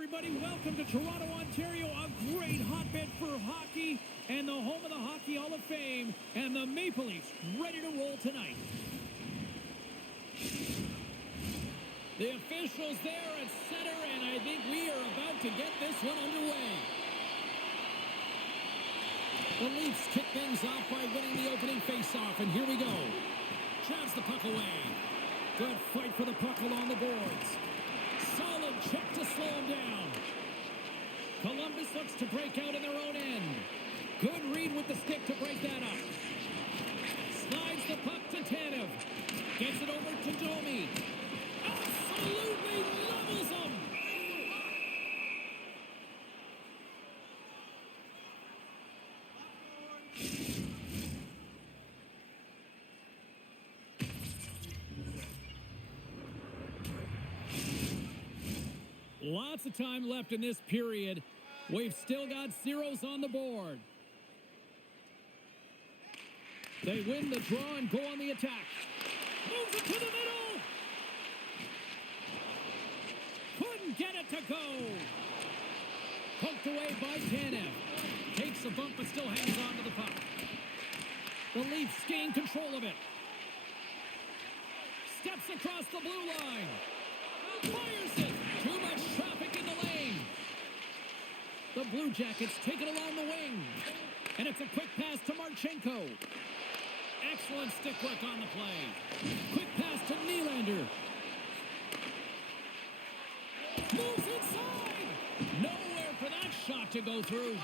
everybody. Welcome to Toronto, Ontario, a great hotbed for hockey and the home of the Hockey Hall of Fame. And the Maple Leafs ready to roll tonight. The officials there at center, and I think we are about to get this one underway. The Leafs kick things off by winning the opening faceoff, and here we go. Jabs the puck away. Good fight for the puck along the boards. Solid check to slow him down. Columbus looks to break out in their own end. Good read with the stick to break that up. Slides the puck to Tanev. Gets it over to Domi. Absolutely levels him. Lots of time left in this period. We've still got zeros on the board. They win the draw and go on the attack. Moves it to the middle. Couldn't get it to go. Poked away by Tanev. Takes a bump but still hangs on to the puck. The Leafs gain control of it. Steps across the blue line. Fires it. Too much traffic in the lane. The Blue Jackets take it along the wing. And it's a quick pass to Marchenko. Excellent stick work on the play. Quick pass to Nylander. Moves inside. Nowhere for that shot to go through.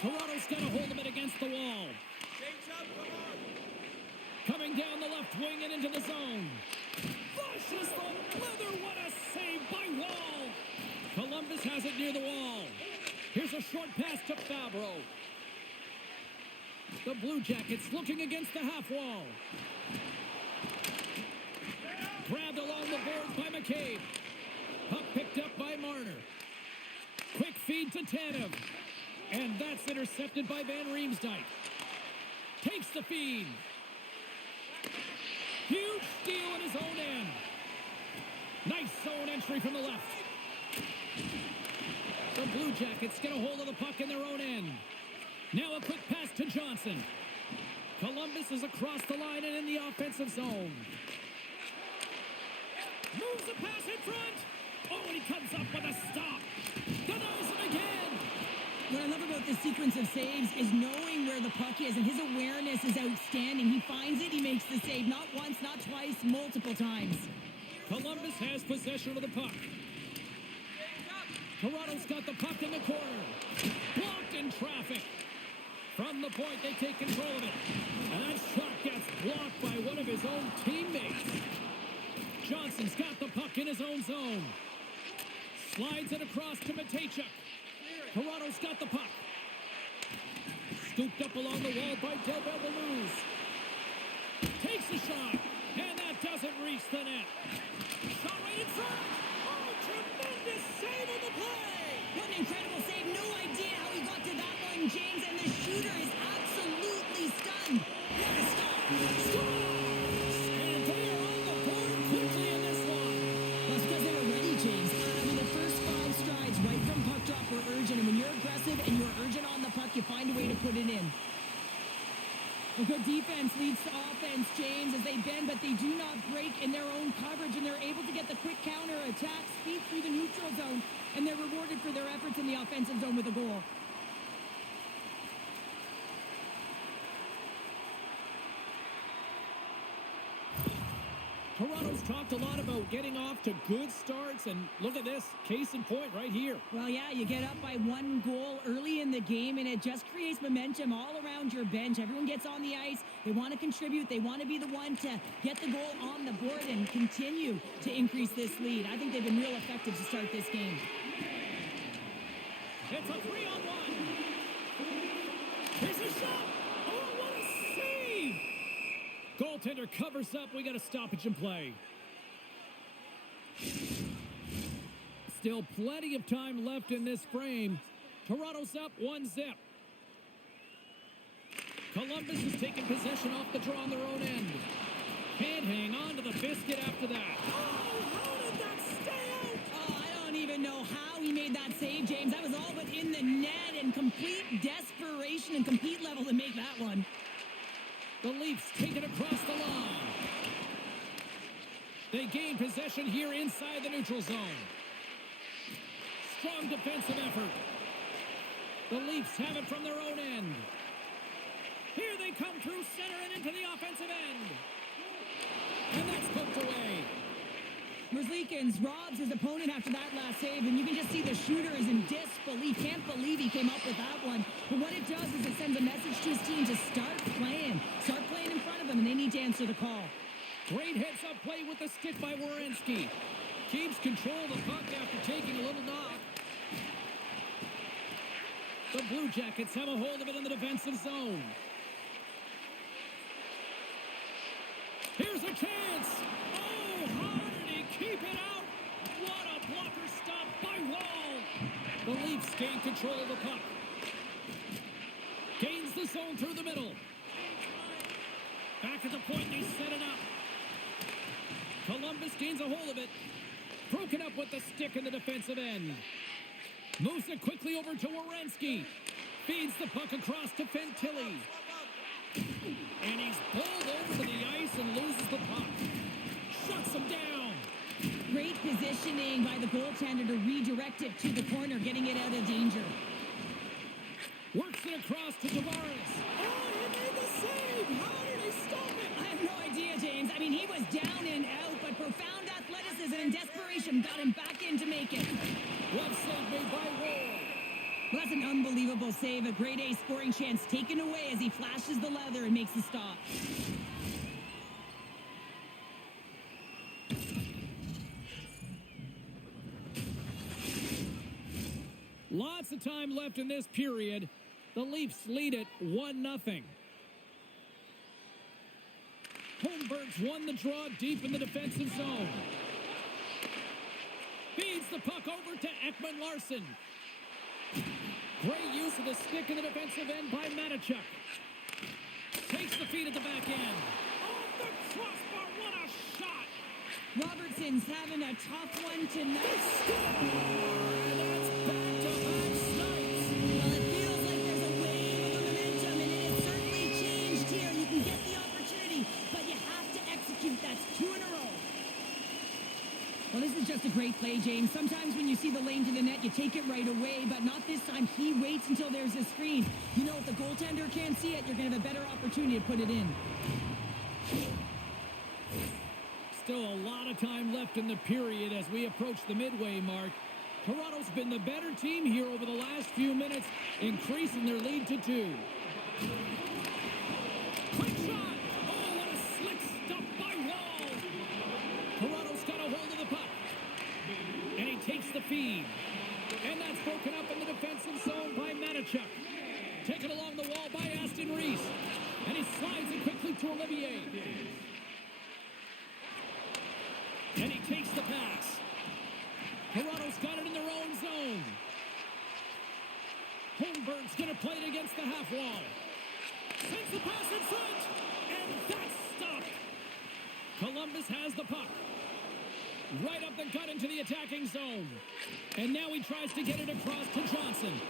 Toronto's got a hold of it against the wall. Coming down the left wing and into the zone. Flushes the leather. What a save by Wall. Columbus has it near the wall. Here's a short pass to Fabro. The Blue Jackets looking against the half wall. Grabbed along the boards by McCabe. Puck picked up by Marner. Quick feed to Tanev. And that's intercepted by Van Riemsdyk. Takes the feed. Huge steal in his own end. Nice zone entry from the left. The Blue Jackets get a hold of the puck in their own end. Now a quick pass to Johnson. Columbus is across the line and in the offensive zone. Moves the pass in front. Oh, and he comes up with a stop. Denies him again. What I love about this sequence of saves is knowing where the puck is, and his awareness is outstanding. He finds it, he makes the save, not once, not twice, multiple times. Columbus has possession of the puck. Toronto's got the puck in the corner. Blocked in traffic. From the point, they take control of it. And that shot gets blocked by one of his own teammates. Johnson's got the puck in his own zone. Slides it across to Matejchuk. Toronto's got the puck. Scooped up along the wall by Del Belleuse. Takes the shot. And that doesn't reach the net. Shot right in front. Oh, tremendous save on the play. What an incredible save. No idea how he got to that one, James. And the shooter is absolutely stunned. What a stop. Scores! And they are on the board quickly in this one. That's because they were ready, James. I mean, the first 5 strides right from puck drop were urgent. And when you're aggressive and you're urgent on the puck, you find a way to put it in. A good defense leads to offense, James, as they bend, but they do not break in their own coverage, and they're able to get the quick counter attack, speed through the neutral zone, and they're rewarded for their efforts in the offensive zone with a goal. Toronto's talked a lot about getting off to good starts, and look at this, case in point right here. Well, yeah, you get up by 1 goal early in the game, and it just creates momentum all around your bench. Everyone gets on the ice. They want to contribute. They want to be the one to get the goal on the board and continue to increase this lead. I think they've been real effective to start this game. It's a 3-on-1. Here's a shot. Oh, what a save! Goaltender covers up. We got a stoppage in play. Still plenty of time left in this frame. Toronto's up 1-0. Columbus is taking possession off the draw on their own end. Can't hang on to the biscuit after that. Oh, how did that stay out? Oh, I don't even know how he made that compete level to make that one. The Leafs take it across the line. They gain possession here inside the neutral zone. Strong defensive effort. The Leafs have it from their own end. Here they come through center and into the offensive end. And that's poked away. Merzlikins robs his opponent after that last save, and you can just see the shooter is in disbelief. Can't believe he came up with that one. But what it does is it sends a message to his team to start playing. Start playing in front of them, and they need to answer the call. Great heads-up play with the stick by Werenski. Keeps control of the puck after taking a little knock. The Blue Jackets have a hold of it in the defensive zone. Here's a chance. Oh, how did he keep it out? What a blocker stop by Wall. The Leafs gain control of the puck. Gains the zone through the middle. Back at the point, they set it up. Columbus gains a hold of it. Broken up with the stick in the defensive end. Moves it quickly over to Werenski. Feeds the puck across to Fantilli. And he's bowled over to the ice and loses the puck. Shuts him down. Great positioning by the goaltender to redirect it to the corner, getting it out of danger. Works it across to Tavares. Oh, he made the save. How did he stop it? I have no idea, James. I mean, he was down and out, but profound athleticism and desperation got him back in to make it. Glove save made by Wall. Well, that's an unbelievable save. A grade A scoring chance taken away as he flashes the leather and makes the stop. Lots of time left in this period. The Leafs lead it 1-0. Holmberg's won the draw deep in the defensive zone. Feeds the puck over to Ekman-Larsson. Great use of the stick in the defensive end by Matechuk. Takes the feed at the back end. Oh, the crossbar, what a shot! Robertson's having a tough one tonight. And that's back-to-back snipes. Well, it feels like there's a wave of momentum, and it has certainly changed here. You can get the opportunity, but you have to execute. That's 2 in a row. Well, this is just a great play, James. Sometimes when you see the lane to the net, you take it right away, but not this time. He waits until there's a screen. You know, if the goaltender can't see it, you're going to have a better opportunity to put it in. Still a lot of time left in the period as we approach the midway mark. Toronto's been the better team here over the last few minutes, increasing their lead to 2. Quick shot! Oh, what a slick stuff by Wall! Toronto's got a hold of the puck. And he takes the feed. And that's broken up in the defensive zone by Matechuk. Taken along the wall by Aston Reese. And he slides it quickly to Olivier. And he takes the pass. Toronto's got it in their own zone. Holmberg's going to play it against the half wall. Sends the pass in front. And that's stopped. Columbus has the puck. Right up the gut into the attacking zone. And now he tries to get it across to Johnson.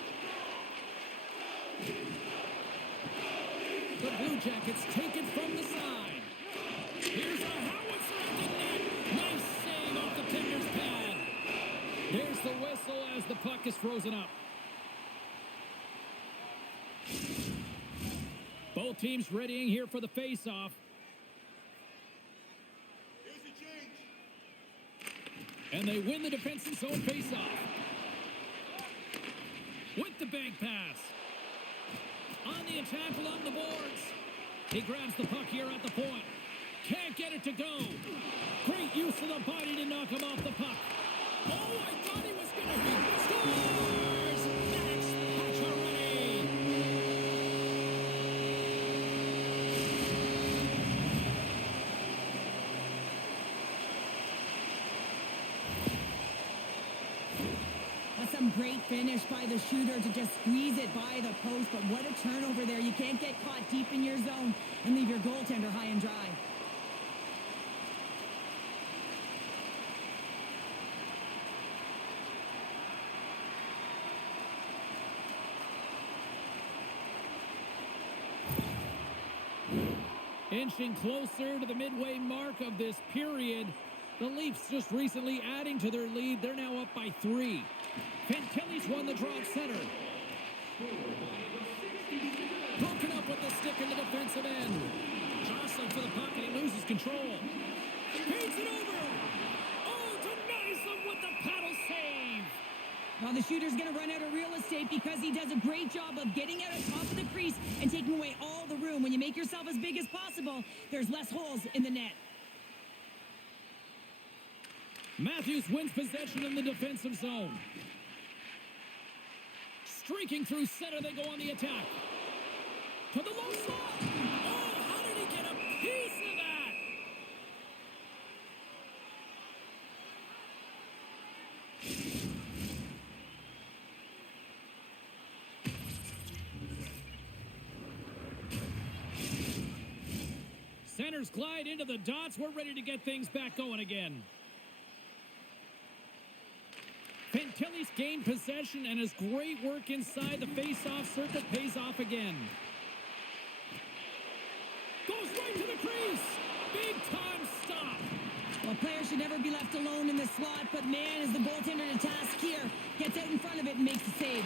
The Blue Jackets take it from the side. Here's a howitzer at the net. Nice save off the tender's pad. There's the whistle as the puck is frozen up. Both teams readying here for the face-off. And they win the defensive zone face-off. With the bank pass. On the attack along the boards. He grabs the puck here at the point. Can't get it to go. Great use of the body to knock him off the puck. Oh, I thought he was going to be. Scores! Max Pacioretty. That's some great finish by the shooter to just squeeze it by the post, but what a turnover there. You can't get caught deep in your zone and leave your goaltender high and dry. Inching closer to the midway mark of this period. The Leafs just recently adding to their lead. They're now up by 3. Fantilli's won the draw at center. Broken up with the stick in the defensive end. Jostling for the puck and he loses control. Paints it over. Oh, denies him with the paddle save. Now the shooter's going to run out of real estate because he does a great job of getting out of top of the crease and taking away all the room. When you make yourself as big as possible, there's less holes in the net. Matthews wins possession in the defensive zone. Streaking through center, they go on the attack. To the low slot. Oh, how did he get a piece of that? Centers glide into the dots. We're ready to get things back going again. Fantilli's gained possession and his great work inside the face-off circle pays off again. Goes right to the crease. Big-time stop. Well, players should never be left alone in the slot, but man, is the goaltender to task here. Gets out in front of it and makes the save.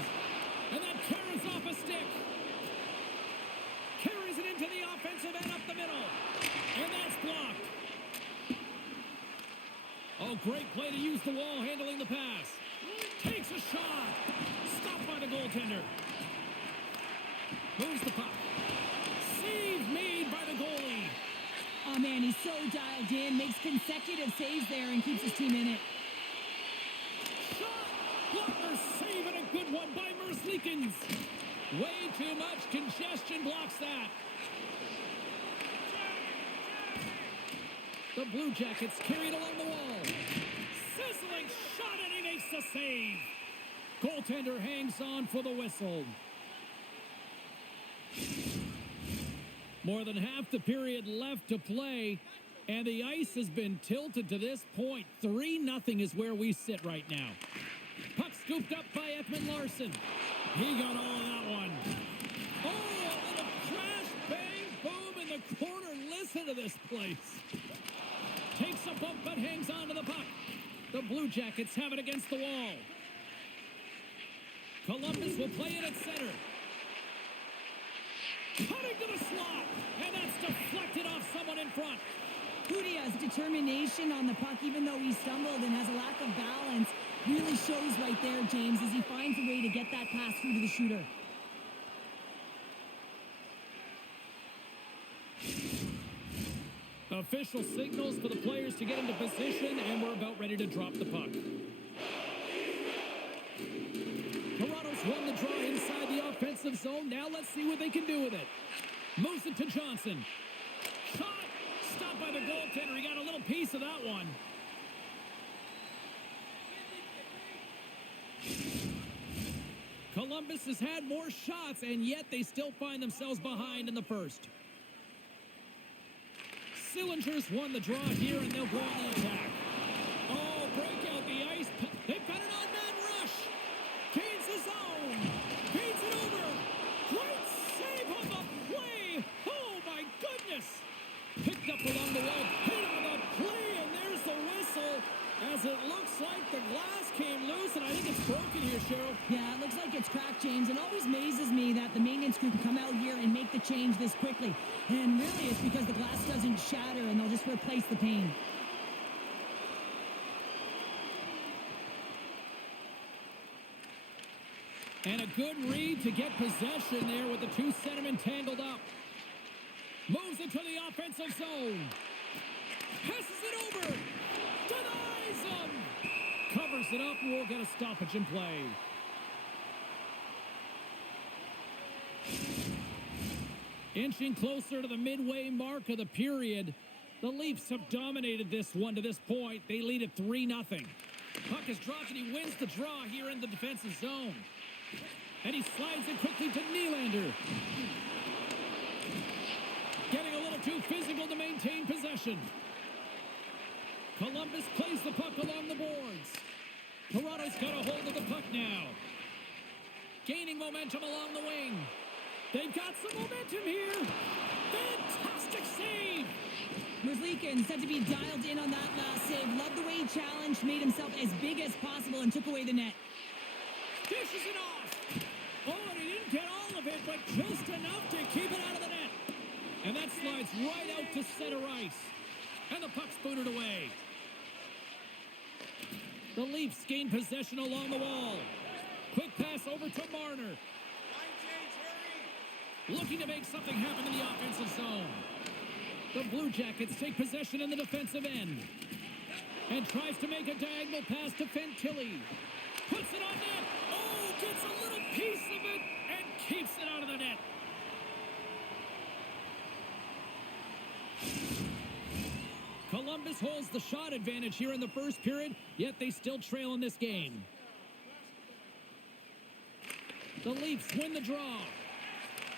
And that carries off a stick. Carries it into the offensive end up the middle. And that's blocked. Oh, great play to use the wall handling the pass. Takes a shot. Stopped by the goaltender. Moves the puck. Save made by the goalie. Oh, man, he's so dialed in. Makes consecutive saves there and keeps his team in it. Shot. Blocker save and a good one by Merzlikins. Way too much congestion blocks that. The Blue Jackets carried along the wall. Sizzling shot and he makes the save. Goaltender hangs on for the whistle. More than half the period left to play, and the ice has been tilted to this point. 3-0 is where we sit right now. Puck scooped up by Ekman Larson. He got all of that one. Oh, a little crash, bang, boom in the corner. Listen to this place. Takes a bump but hangs on to the puck. The Blue Jackets have it against the wall. Columbus will play it at center. Cutting to the slot, and that's deflected off someone in front. Pudia's determination on the puck, even though he stumbled and has a lack of balance, really shows right there, James, as he finds a way to get that pass through to the shooter. Official signals for the players to get into position, and we're about ready to drop the puck. Toronto's won the draw inside the offensive zone. Now let's see what they can do with it. Moves it to Johnson. Shot! Stopped by the goaltender. He got a little piece of that one. Columbus has had more shots, and yet they still find themselves behind in the first. Sillinger's won the draw here, and they'll go on the attack. Oh, break out the ice. They've got an odd-man rush. Gains the zone. Gains it over. Great save on the play. Oh, my goodness. Picked up along the wall. Hit on the play, and there's the whistle. As it looks like the glass came loose, and I think it's broken here, Cheryl. Yeah, it looks like it's cracked, James. It always amazes me that the maintenance crew can come out here and make the change this quickly. And really, it's because the glass doesn't shatter, and they'll just replace the pane. And a good read to get possession there with the two centermen tangled up. Moves into the offensive zone. Passes it over. Denies him. Covers it up, and we'll get a stoppage in play. Inching closer to the midway mark of the period. The Leafs have dominated this one to this point. They lead at 3-0. Puck is dropped, and he wins the draw here in the defensive zone. And he slides it quickly to Nylander. Getting a little too physical to maintain possession. Columbus plays the puck along the boards. Toronto's got a hold of the puck now. Gaining momentum along the wing. They've got some momentum here. Fantastic save Merzlikins said to be dialed in on that last save. Loved the way he challenged, made himself as big as possible, and took away the net. Dishes it off. Oh, and he didn't get all of it, but just enough to keep it out of the net. And that slides right out to center ice. And the puck's booted away. The Leafs gain possession along the wall. Quick pass over to Marner. Looking to make something happen in the offensive zone. The Blue Jackets take possession in the defensive end. And tries to make a diagonal pass to Fantilli. Puts it on net. Oh, gets a little piece of it and keeps it out of the net. Columbus holds the shot advantage here in the first period, yet they still trail in this game. The Leafs win the draw.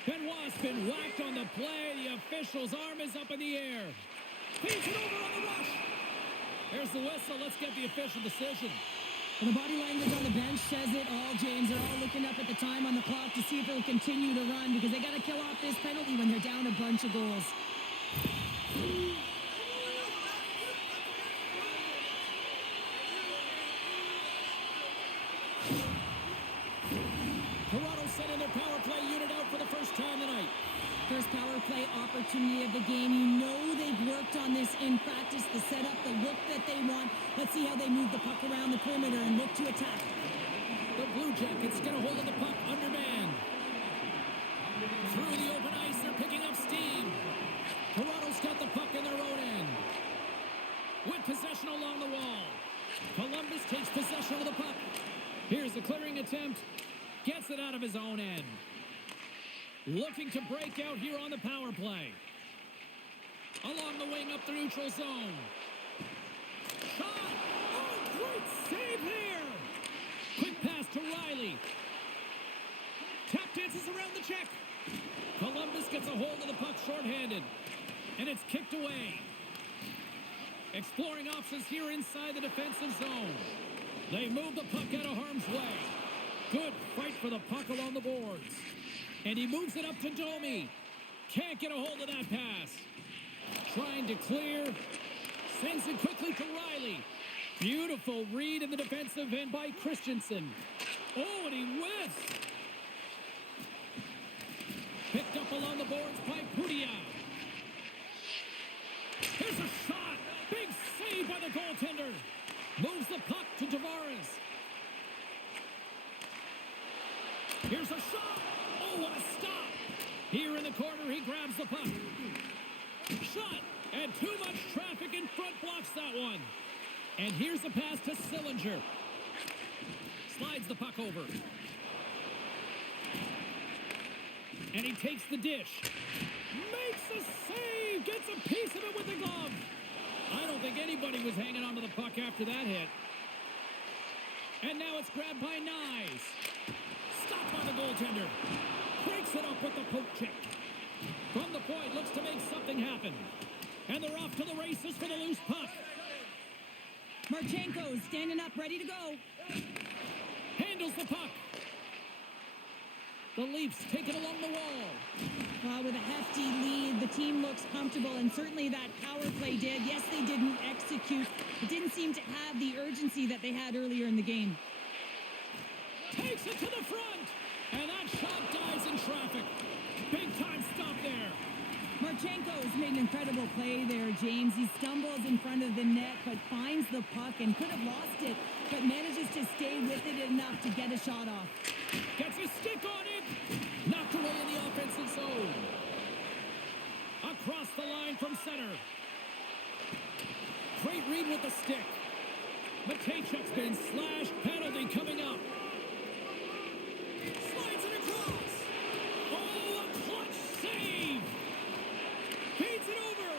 Benoit's been whacked on the play. The official's arm is up in the air. Feeds it over on the rush. There's the whistle. Let's get the official decision. And the body language on the bench says it all, James. They're all looking up at the time on the clock to see if it'll continue to run because they got to kill off this penalty when they're down a bunch of goals. Toronto sending their power play unit out for the first time tonight. First power play opportunity of the game. You know they've worked on this in practice, the setup, the look that they want. Let's see how they move the puck around the perimeter and look to attack. The Blue Jackets get a hold of the puck undermanned. Through the open ice, they're picking up steam. Toronto's got the puck in their own end. With possession along the wall. Columbus takes possession of the puck. Here's a clearing attempt. Gets it out of his own end. Looking to break out here on the power play. Along the wing up the neutral zone. Shot! Oh, great save there! Quick pass to Riley. Tap dances around the check. Columbus gets a hold of the puck shorthanded. And it's kicked away. Exploring options here inside the defensive zone. They move the puck out of harm's way. Good fight for the puck along the boards. And he moves it up to Domi. Can't get a hold of that pass. Trying to clear. Sends it quickly to Riley. Beautiful read in the defensive end by Christensen. Oh, and he whiffs. Picked up along the boards by Pudia. Here's a shot. Big save by the goaltender. Moves the puck to Tavares. Here's a shot. Oh, what a stop. Here in the corner, he grabs the puck. Shot. And too much traffic in front blocks that one. And here's the pass to Sillinger. Slides the puck over. And he takes the dish. Makes a save. Gets a piece of it with the glove. I don't think anybody was hanging onto the puck after that hit. And now it's grabbed by Nyes. Stopped by the goaltender. Breaks it up with the poke check. From the point, looks to make something happen. And they're off to the races for the loose puck. Marchenko's standing up, ready to go. Handles the puck. The Leafs take it along the wall. With a hefty lead, the team looks comfortable, and certainly that power play did. Yes, they didn't execute. It didn't seem to have the urgency that they had earlier in the game. Takes it to the front, and that shot dies in traffic. Big time stop there. Marchenko's made an incredible play there, James. He stumbles in front of the net, but finds the puck and could have lost it, but manages to stay with it enough to get a shot off. Gets a stick on it. Knocked away in the offensive zone. Across the line from center. Great read with the stick. Matejchuk's been slashed. Penalty coming up. Slides it across. Oh, a clutch save. Feeds it over.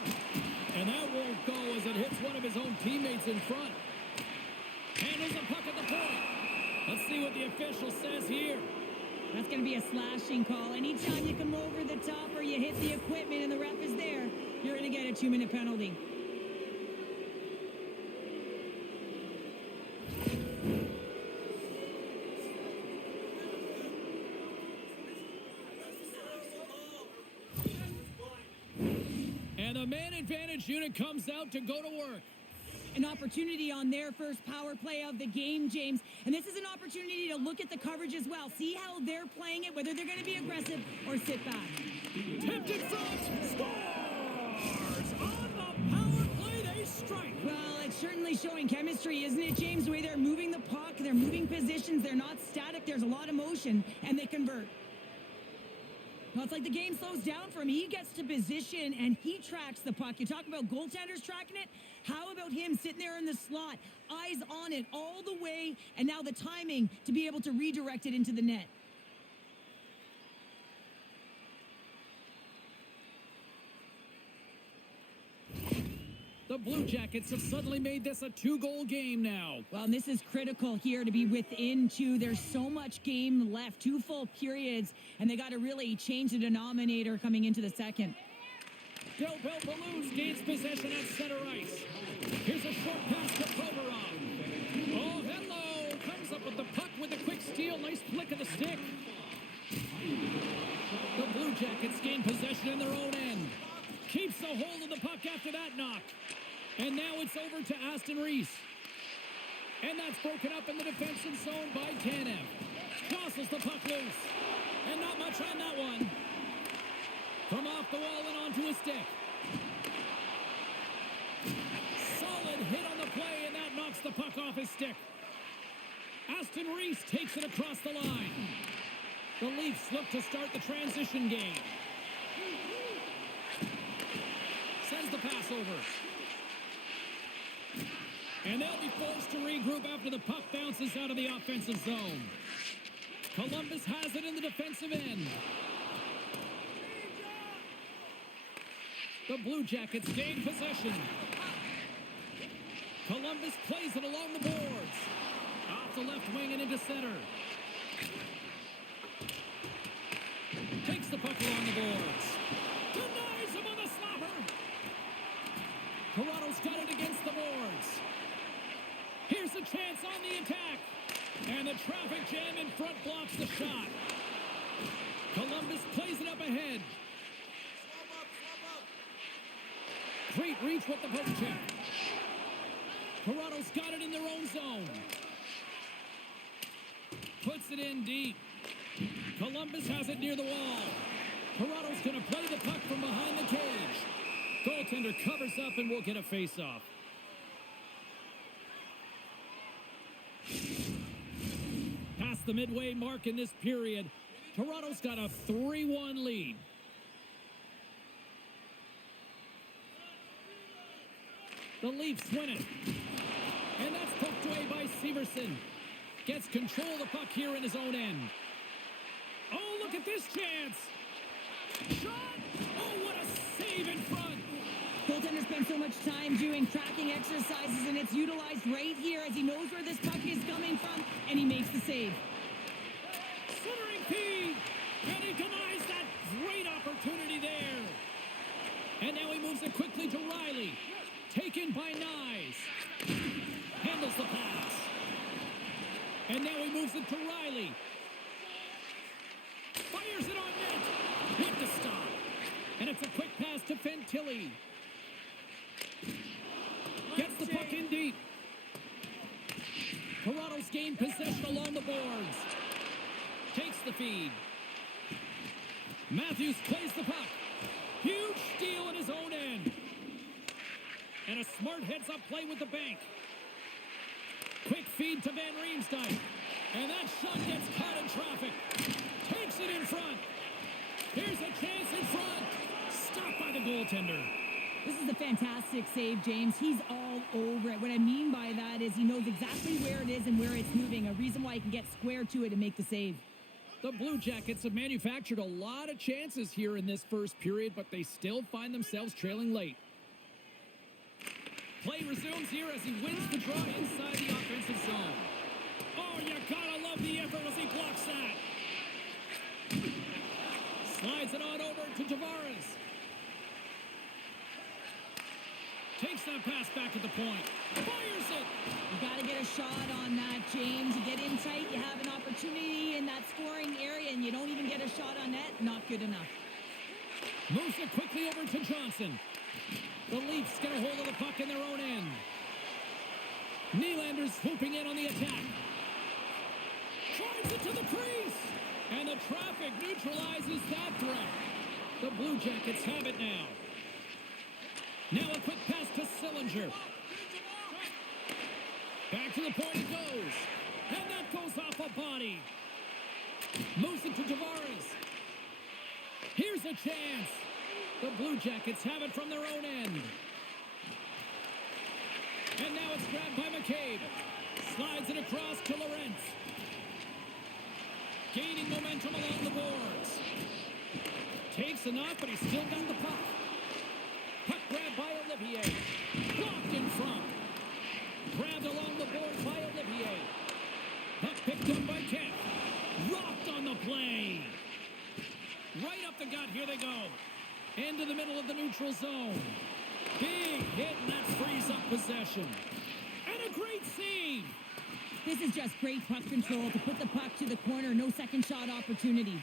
And that won't go as it hits one of his own teammates in front. Handles the puck at the point. Let's see what the official says here. That's going to be a slashing call. Anytime you come over the top or you hit the equipment and the ref is there, you're going to get a 2-minute penalty. And the manager advantage unit comes out to go to work. An opportunity on their first power play of the game, James. And this is an opportunity to look at the coverage as well. See how they're playing it, whether they're going to be aggressive or sit back. Tipped in front. Scores! On the power play, they strike. Well, it's certainly showing chemistry, isn't it, James? The way they're moving the puck, they're moving positions, they're not static, there's a lot of motion, and they convert. Well, it's like the game slows down for him. He gets to position, and he tracks the puck. You talk about goaltenders tracking it. How about him sitting there in the slot, eyes on it all the way, and now the timing to be able to redirect it into the net. The Blue Jackets have suddenly made this a 2-goal game now. Well, and this is critical here to be within 2. There's so much game left, 2 full periods, and they got to really change the denominator coming into the second. Del Belbaluz gains possession at center ice. Here's a short pass to Provorov. Oh, hello! Comes up with the puck with a quick steal. Nice flick of the stick. The Blue Jackets gain possession in their own end. Keeps a hold of the puck after that knock. And now it's over to Aston Reese. And that's broken up in the defensive zone by Tanev. Tosses the puck loose. And not much on that one. From off the wall and onto a stick. Solid hit on the play, and that knocks the puck off his stick. Aston Reese takes it across the line. The Leafs look to start the transition game. Sends the pass over. And they'll be forced to regroup after the puck bounces out of the offensive zone. Columbus has it in the defensive end. The Blue Jackets gain possession. Columbus plays it along the boards. Off the left wing and into center. Takes the puck along the boards. Denies him on the slapper. Toronto's got it against the boards. Here's a chance on the attack. And the traffic jam in front blocks the shot. Columbus plays it up ahead. Great reach with the poke check. Toronto's got it in their own zone. Puts it in deep. Columbus has it near the wall. Toronto's going to play the puck from behind the cage. Goaltender covers up and will get a face-off. Past the midway mark in this period, Toronto's got a 3-1 lead. The Leafs win it. And that's poked away by Severson. Gets control of the puck here in his own end. Oh, look at this chance. Shot! Oh, what a save in front. Goaltender spends so much time doing tracking exercises, and it's utilized right here as he knows where this puck is coming from, and he makes the save. Centering feed. And he denies that great opportunity there. And now he moves it quickly to Riley. Taken by Nyes. Handles the pass. And now he moves it to Riley. Fires it on net. With the stop. And it's a quick pass to Fantilli. Gets the puck in deep. Toronto's gained possession along the boards. Takes the feed. Matthews plays the puck. Huge steal in his own end. And a smart heads-up play with the bank. Quick feed to Van Riemsdyk. And that shot gets caught in traffic. Takes it in front. Here's a chance in front. Stopped by the goaltender. This is a fantastic save, James. He's all over it. What I mean by that is he knows exactly where it is and where it's moving. A reason why he can get square to it and make the save. The Blue Jackets have manufactured a lot of chances here in this first period, but they still find themselves trailing late. Play resumes here as he wins the draw inside the offensive zone. Oh, you gotta love the effort as he blocks that. Slides it on over to Tavares. Takes that pass back at the point. Fires it. You got to get a shot on that, James. You get in tight, you have an opportunity in that scoring area, and you don't even get a shot on net. Not good enough. Moves it quickly over to Johnson. The Leafs get a hold of the puck in their own end. Nylander's swooping in on the attack. Drives it to the crease. And the traffic neutralizes that threat. The Blue Jackets have it now. Now a quick pass to Sillinger. Back to the point it goes. And that goes off a body. Moves it to Tavares. Here's a chance. The Blue Jackets have it from their own end. And now it's grabbed by McCabe. Slides it across to Lorentz. Gaining momentum along the boards. Takes a knock, but he's still got the puck. Puck grabbed by Olivier. Blocked in front. Grabbed along the boards by Olivier. Puck picked up by Kemp. Rocked on the play. Right up the gut. Here they go. Into the middle of the neutral zone. Big hit, and that frees up possession. And a great save. This is just great puck control to put the puck to the corner. No second shot opportunity.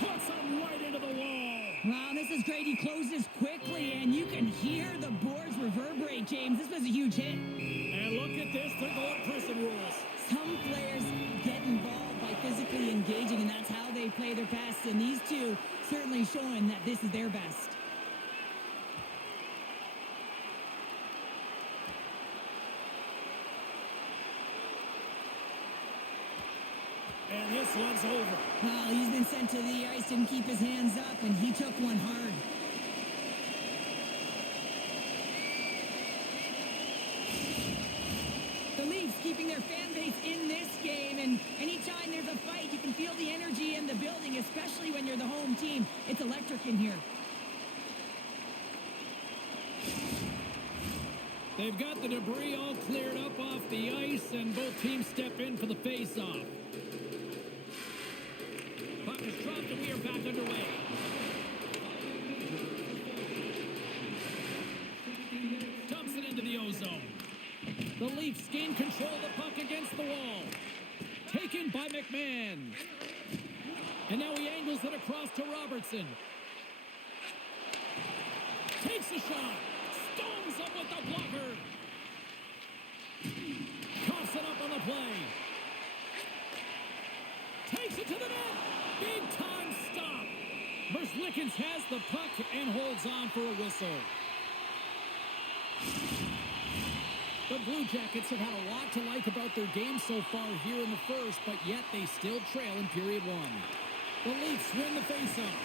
Puts him right into the wall. Wow, this is great. He closes quickly, and you can hear the boards reverberate, James. This was a huge hit. And look at this. They're going prison rules. Some players get involved by physically engaging, and that's how they play their best. And these two certainly showing that this is their best. And this one's over. Well, he's been sent to the ice, didn't keep his hands up, and he took one hard. The Leafs keeping their fan base in this game, and anytime there's a fight, you can feel the energy in the building, especially when you're the home team. It's electric in here. They've got the debris all cleared up off the ice, and both teams step in for the face-off. Puck is dropped, and we are back underway. Dumps it into the ozone. The Leafs gain control of the puck against the wall. Taken by McMahon. And now he angles it across to Robertson. Takes a shot. Stones up with the blocker. Coughs it up on the play. Takes it to the net. Big time stop. Merzlikins has the puck and holds on for a whistle. The Blue Jackets have had a lot to like about their game so far here in the first, but yet they still trail in period one. The Leafs win the faceoff.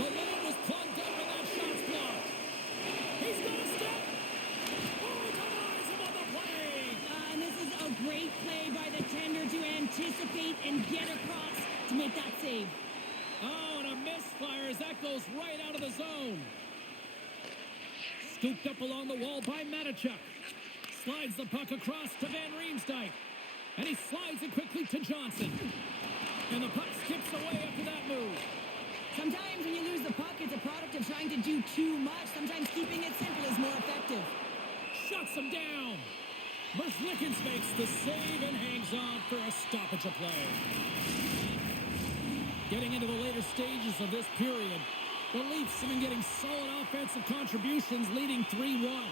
The lane was plugged up and that shot's blocked. He's got a step. Oh, he denies him on the play. And this is a great play by the tender to anticipate and get across to make that save. Oh, and a misfire as that goes right out of the zone. Scooped up along the wall by Matichuk. Slides the puck across to Van Riemsdyk. And he slides it quickly to Johnson. And the puck skips away after that move. Sometimes when you lose the puck, it's a product of trying to do too much. Sometimes keeping it simple is more effective. Shuts him down. Merzlikins makes the save and hangs on for a stoppage of play. Getting into the later stages of this period, the Leafs have been getting solid offensive contributions, leading 3-1.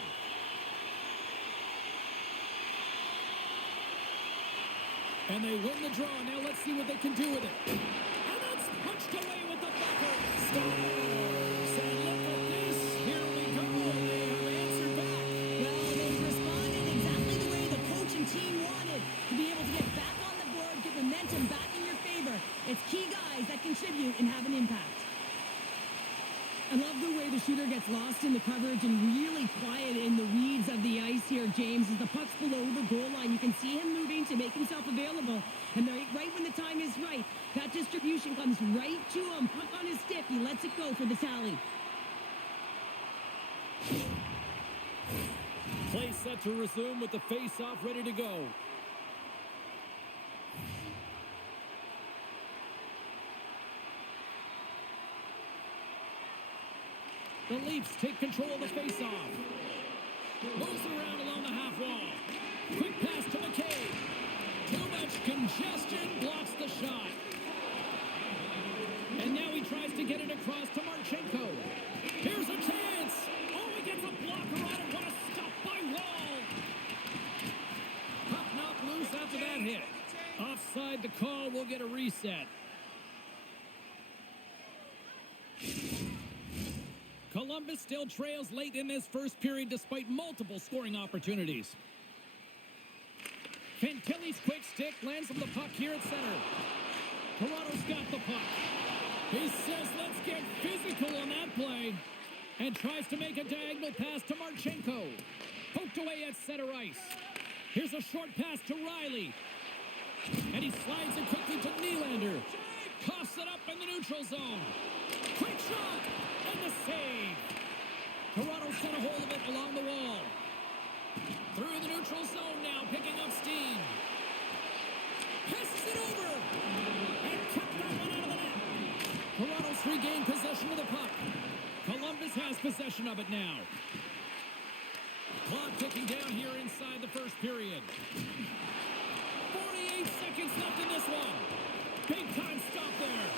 And they win the draw. Now let's see what they can do with it. And that's punched away with the blocker. Scores! And look at this. Here we go. They have answered back. Well, they've responded exactly the way the coach and team wanted. To be able to get back on the board, get momentum back in your favor. It's key guys that contribute and have an impact. I love the way the shooter gets lost in the coverage and really quiet in the weeds of the ice here, James. As the puck's below the goal line, you can see him moving to make himself available. And right when the time is right, that distribution comes right to him. Puck on his stick, he lets it go for the tally. Play set to resume with the face-off ready to go. The Leafs take control of the face-off. Moves it around along the half wall. Quick pass to McCabe. Too much congestion, blocks the shot. And now he tries to get it across to Marchenko. Here's a chance. hit. Offside the call. We'll get a reset. Columbus still trails late in this first period despite multiple scoring opportunities. Fantilli's quick stick lands on the puck here at center. Toronto's got the puck. He says, let's get physical on that play. And tries to make a diagonal pass to Marchenko. Poked away at center ice. Here's a short pass to Riley. And he slides it quickly to Nylander. Coughs it up in the neutral zone. Quick shot. And the save. Toronto's got a hold of it along the wall. Through the neutral zone now, picking up steam. Passes it over. And kept that one out of the net. Toronto's regained possession of the puck. Columbus has possession of it now. Clock ticking down here inside the first period. 48 seconds left in this one. Big time stop there.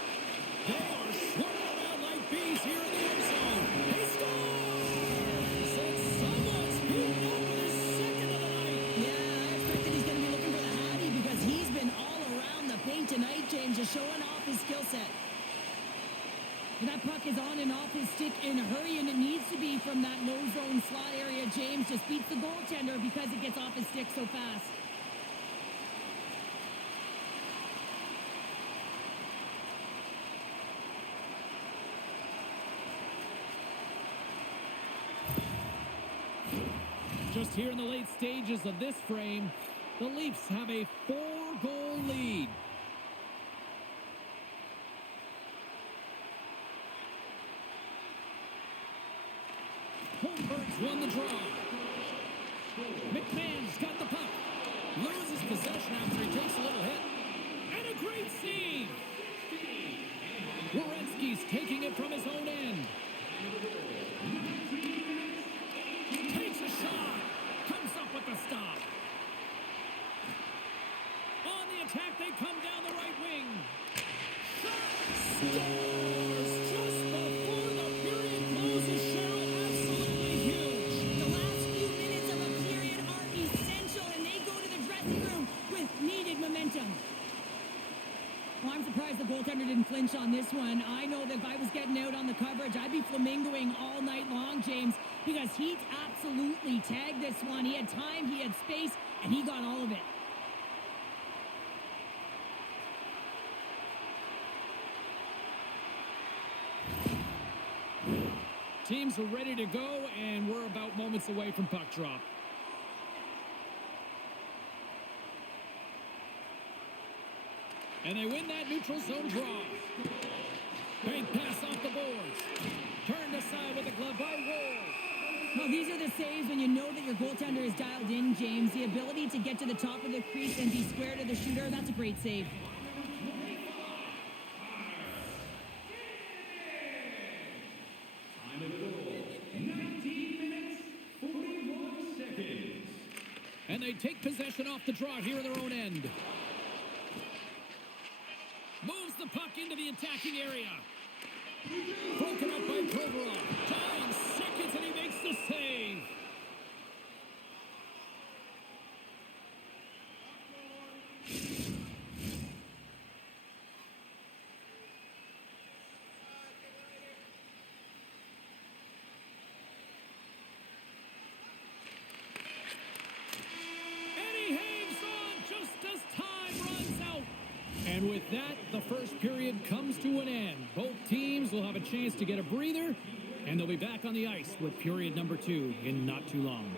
They are swarming around like bees here in the end zone. He scores! And someone's beaten up with his second of the night. Yeah, I expect that he's going to be looking for the Hattie because he's been all around the paint tonight, James, just showing off his skill set. That puck is on and off his stick in a hurry, and it needs to be from that low zone slot area. James just beats the goaltender because it gets off his stick so fast. Just here in the late stages of this frame, the Leafs have a 4-goal lead. Holmberg's won the draw. McMahon's got the puck. Loses possession after he takes a little hit. And a great save. Werenski's taking it from his own end. Takes a shot. Comes up with the stop. On the attack, they come down the right wing. Shot. Scores just before the period closes. Cheryl, absolutely huge. The last few minutes of a period are essential, and they go to the dressing room with needed momentum. Well, I'm surprised the goaltender didn't flinch on this one. I know that if I was getting out on the coverage, I'd be flamingoing all night long, James, because he absolutely tagged this one. He had time, he had space, and he got all of it. Teams are ready to go, and we're about moments away from puck drop. And they win that neutral zone draw. Bank pass off the boards. Turned aside with a glove by Wall. Well, these are the saves when you know that your goaltender is dialed in, James. The ability to get to the top of the crease and be square to the shooter, that's a great save. Time of the goal, 19 minutes, 41 seconds. And they take possession off the draw here in their own end. Moves the puck into the attacking area. Broken up by Provorov. 9 seconds and he makes the save. And he hangs on just as time runs out. And with that, the first period comes to an end. Both teams will have a chance to get a breather, and they'll be back on the ice with period number 2 in not too long.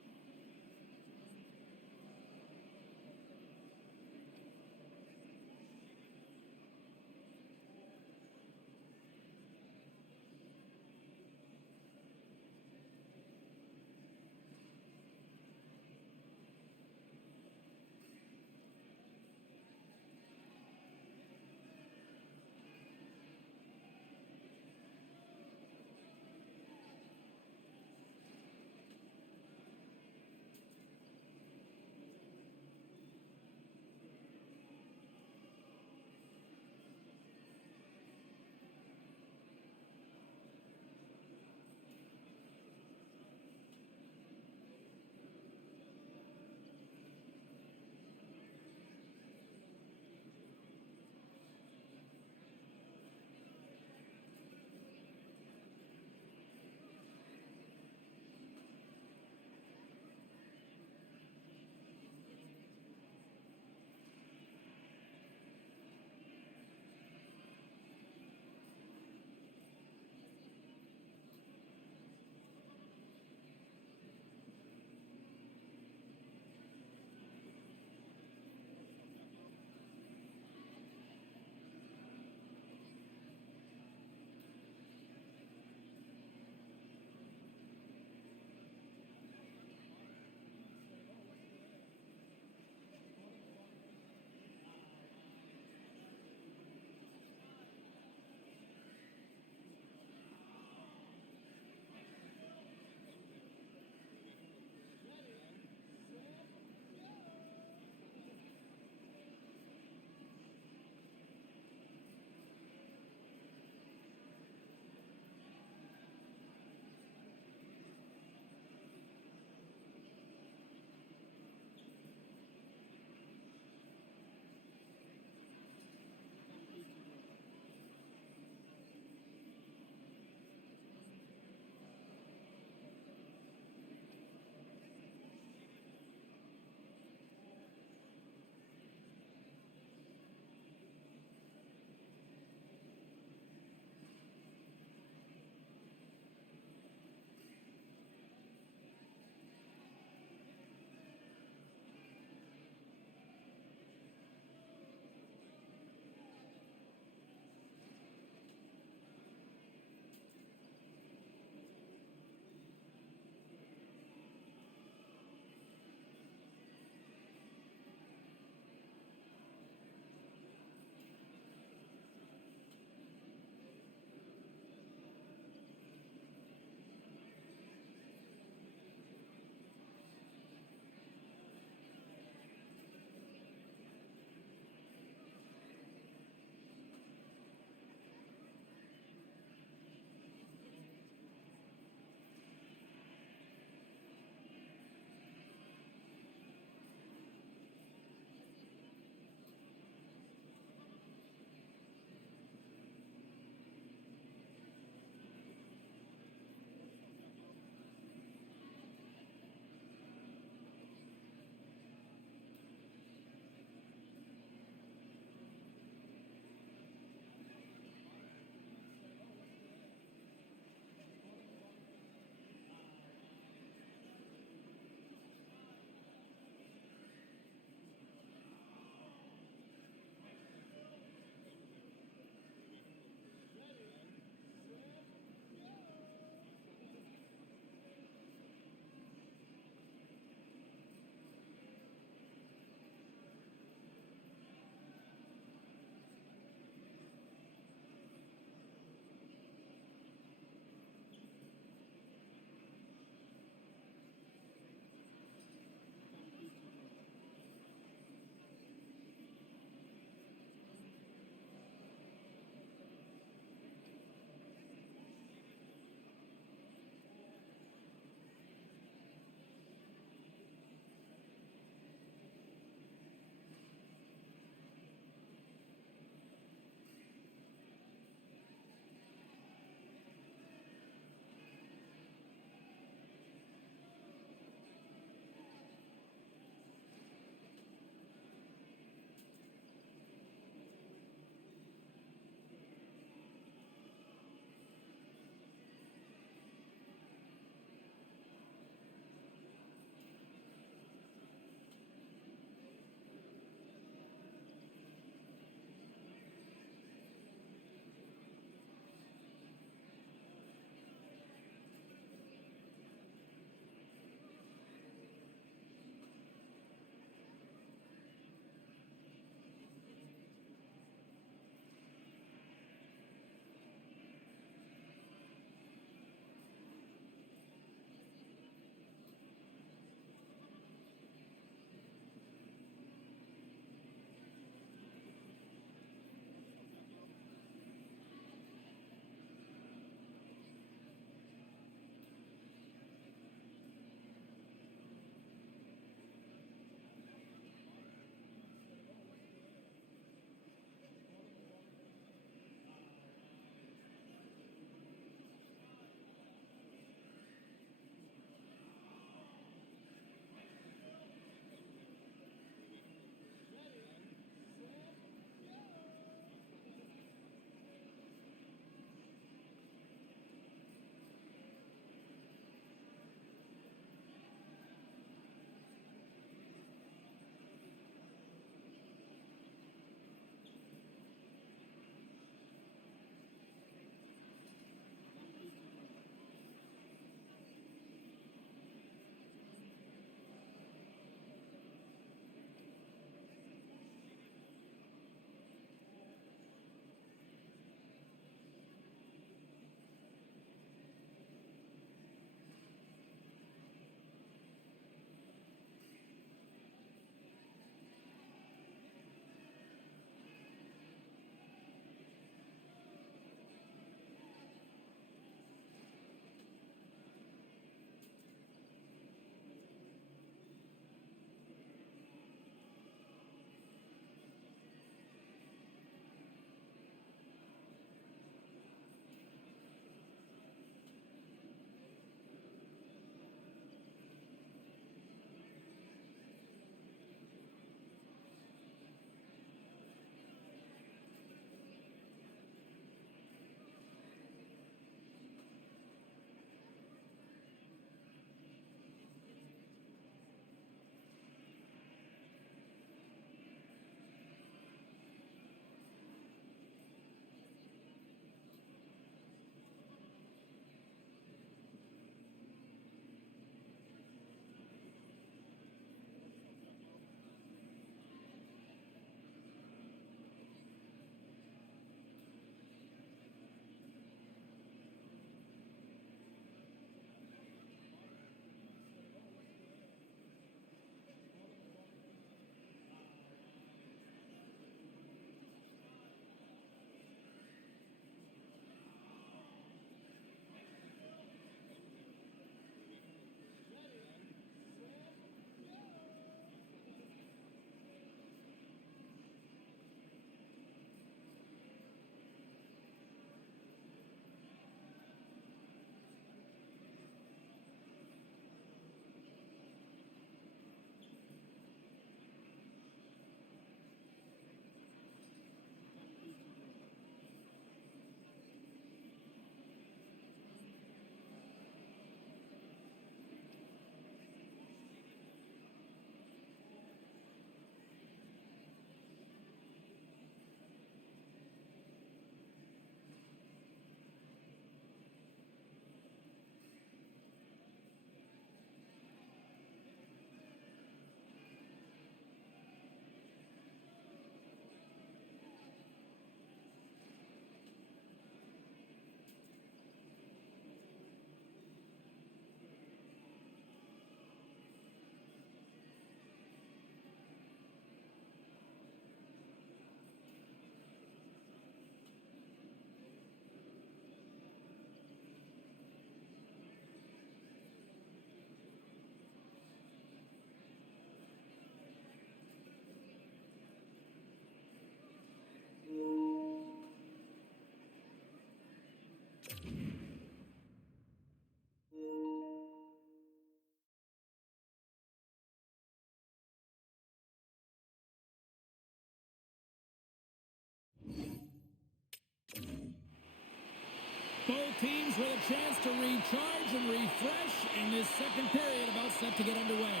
with a chance to recharge and refresh, and this second period about set to get underway.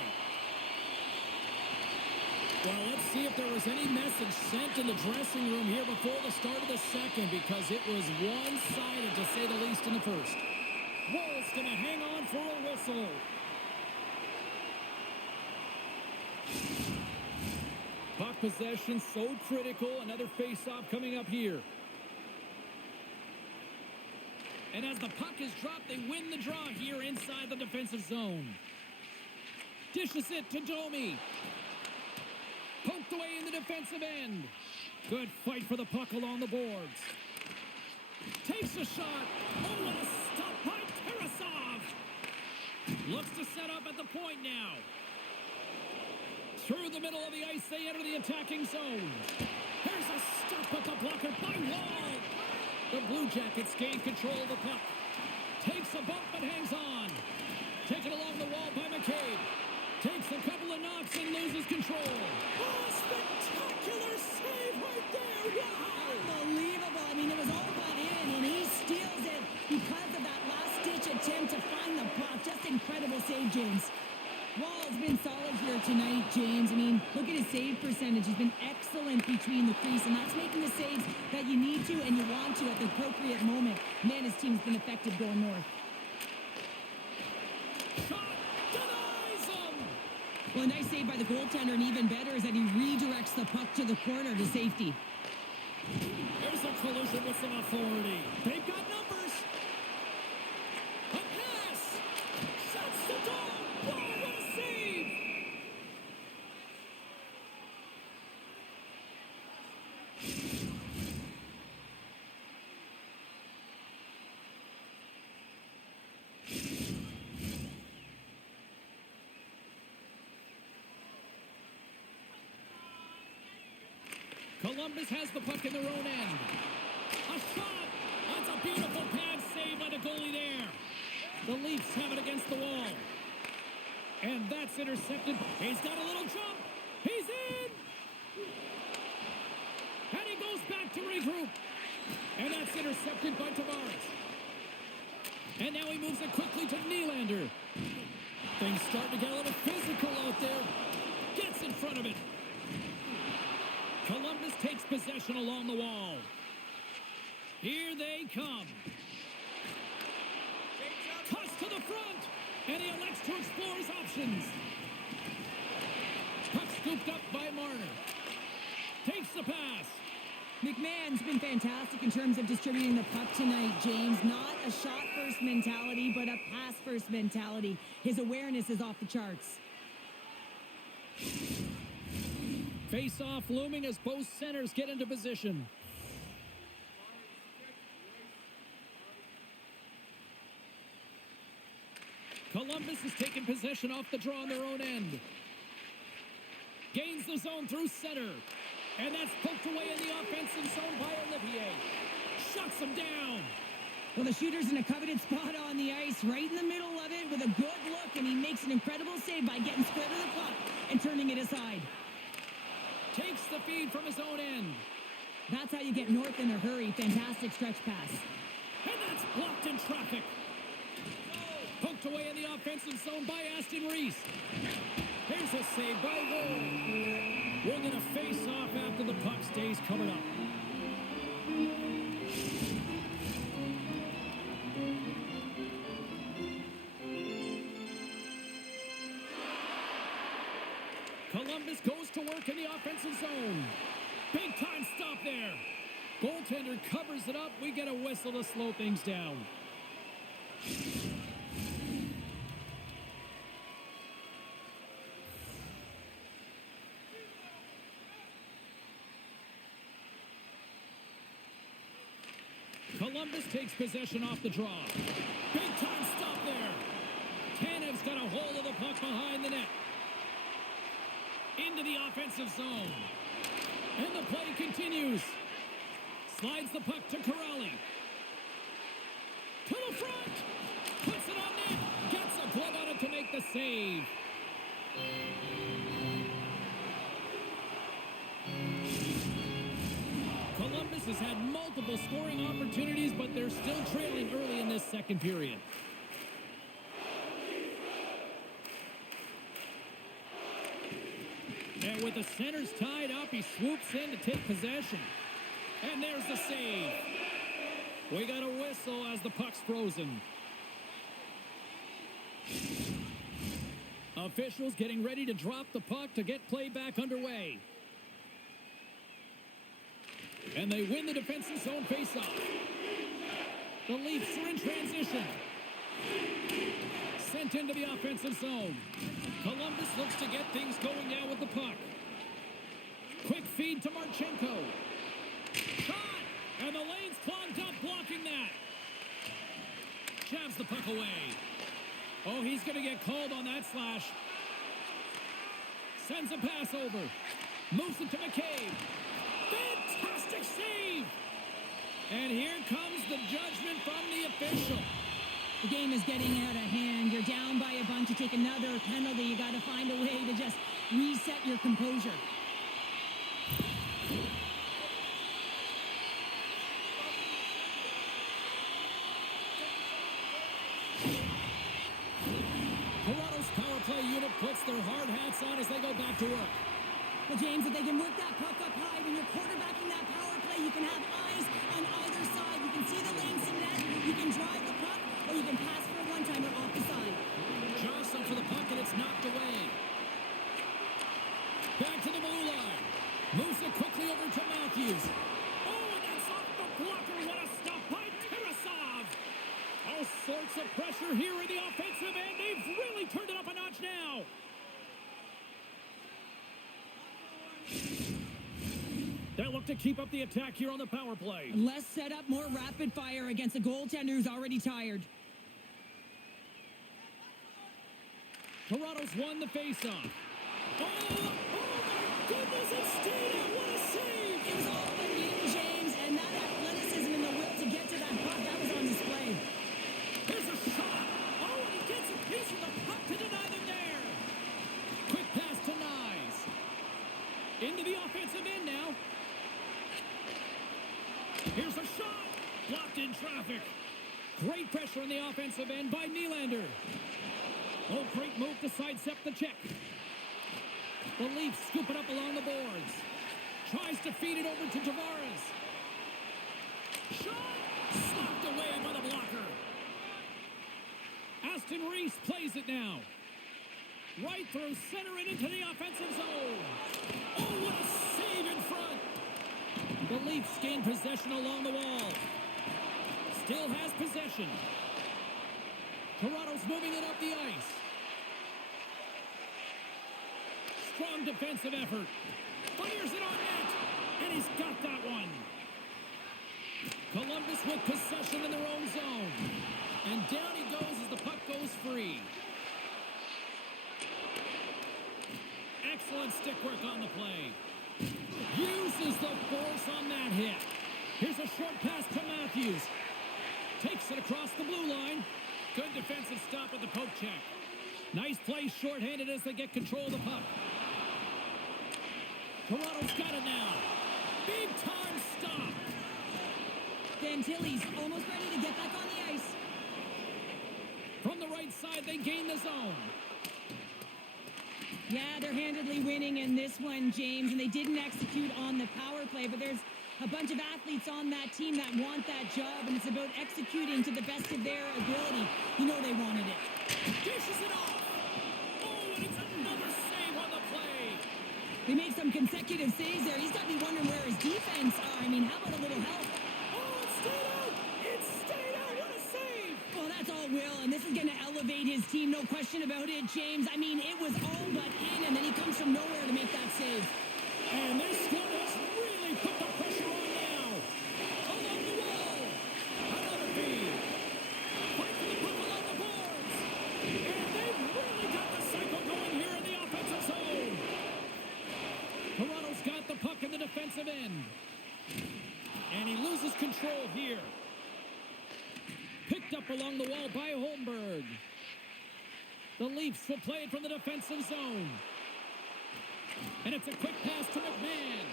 Well, let's see if there was any message sent in the dressing room here before the start of the second, because it was one-sided, to say the least, in the first. Woll's going to hang on for a whistle. Puck possession so critical. Another face-off coming up here. And as the puck is dropped, they win the draw here inside the defensive zone. Dishes it to Domi. Poked away in the defensive end. Good fight for the puck along the boards. Takes a shot. Oh, what a stop by Tarasov. Looks to set up at the point now. Through the middle of the ice, they enter the attacking zone. Here's a stop at the blocker by Wall. The Blue Jackets gain control of the puck. Takes a bump but hangs on. Taken along the wall by McCabe. Takes a couple of knocks and loses control. Oh, a spectacular save right there. Wow. Unbelievable. I mean, it was all but in, and he steals it because of that last-ditch attempt to find the puck. Just incredible save, James. Wall's been solid here tonight, James. I mean, look at his save percentage. He's been excellent between the crease, and that's making the saves that you need to and you want to at the appropriate moment. Man, his team's been effective going north. Shot denies him. Well, a nice save by the goaltender, and even better is that he redirects the puck to the corner to safety. There's a collision with some authority. They've got numbers. A pass. Shuts the goal. Whoa, what a save. Columbus has the puck in their own end. A shot! That's a beautiful pad save by the goalie there. The Leafs have it against the wall. And that's intercepted. He's got a little jump. He's in! And he goes back to regroup. And that's intercepted by Tavares. And now he moves it quickly to Nylander. Things start to get a little physical out there. Gets in front of it. Columbus takes possession along the wall. Here they come. Cuts to the front, and he elects to explore his options. Puck scooped up by Marner. Takes the pass. McMahon's been fantastic in terms of distributing the puck tonight, James. Not a shot-first mentality, but a pass-first mentality. His awareness is off the charts. Face-off looming as both centers get into position. Columbus has taken possession off the draw on their own end. Gains the zone through center. And that's poked away in the offensive zone by Olivier. Shuts him down. Well, the shooter's in a coveted spot on the ice, right in the middle of it with a good look, and he makes an incredible save by getting square to the puck and turning it aside. Takes the feed from his own end. That's how you get north in a hurry. Fantastic stretch pass. And that's blocked in traffic. Poked away in the offensive zone by Aston Reese. Here's a save by Woll. We're going to face off after the puck stays covered up. Columbus goes to work in the offensive zone. Big time stop there. Goaltender covers it up. We get a whistle to slow things down. Columbus takes possession off the draw. Big time stop there. Tanev's got a hold of the puck behind the net. Into the offensive zone. And the play continues. Slides the puck to Corrali. To the front. Puts it on net. Gets a glove on it to make the save. Columbus has had multiple scoring opportunities, but they're still trailing early in this second period. And with the centers tied up, he swoops in to take possession. And there's the save. We got a whistle as the puck's frozen. Officials getting ready to drop the puck to get play back underway. And they win the defensive zone faceoff. The Leafs are in transition. Sent into the offensive zone. Columbus looks to get things going now with the puck. Quick feed to Marchenko. Shot! And the lane's clogged up, blocking that. Jabs the puck away. Oh, he's going to get called on that slash. Sends a pass over. Moves it to McCabe. Fantastic save! And here comes the judgment from the official. The game is getting out of hand. You're down by a bunch. You take another penalty. You got to find a way to just reset your composure. Toronto's power play unit puts their hard hats on as they go back to work. Well, James, if they can work that puck up high, when you're quarterbacking that power play, you can have eyes on either side. You can see the lanes to net. You can drive the puck, or you can pass for a one-timer off the side. Johnson for the puck, and it's knocked away. Back to the blue line. Moves it quickly over to Matthews. Oh, and that's off the blocker. What a stop by Tarasov. All sorts of pressure here in the offensive end. They've really turned it up a notch now. They look to keep up the attack here on the power play. Less setup, more rapid fire against a goaltender who's already tired. Toronto's won the faceoff. Oh my goodness, it stayed out. What a save! It was all but in, James, and that athleticism and the will to get to that puck, that was on display. Here's a shot. Oh, and he gets a piece of the puck to deny them there. Quick pass to Nyes. Into the offensive end now. Here's a shot. Blocked in traffic. Great pressure on the offensive end by Nylander. Oh, great move to sidestep the check. The Leafs scoop it up along the boards. Tries to feed it over to Tavares. Shot! Slapped away by the blocker. Aston Reese plays it now. Right through center and into the offensive zone. Oh, what a save in front. The Leafs gain possession along the wall. Still has possession. Toronto's moving it up the ice. Strong defensive effort. Fires it on net. And he's got that one. Columbus with possession in their own zone. And down he goes as the puck goes free. Excellent stick work on the play. Uses the force on that hit. Here's a short pass to Matthews. Takes it across the blue line. Good defensive stop with the poke check. Nice play shorthanded as they get control of the puck. Toronto's got it now. Big time stop. Dan Tilly's almost ready to get back on the ice. From the right side, they gain the zone. Yeah, they're handedly winning in this one, James, and they didn't execute on the power play, but there's a bunch of athletes on that team that want that job, and it's about executing to the best of their ability. You know they wanted it. Dishes it off. Oh, and it's another save on the play. They make some consecutive saves there. He's got to be wondering where his defense are. I mean, how about a little help? Oh, it stayed out. It stayed out. What a save. Well, that's all Will, and this is going to elevate his team, no question about it, James. I mean, it was all but in, and then he comes from nowhere to make that save. And this one has really put the pressure on now. Along the wall. Another feed. Fight for the puck along the boards. And they've really got the cycle going here in the offensive zone. Toronto's got the puck in the defensive end. And he loses control here. Picked up along the wall by Holmberg. The Leafs will play it from the defensive zone. And it's a quick pass to McMahon.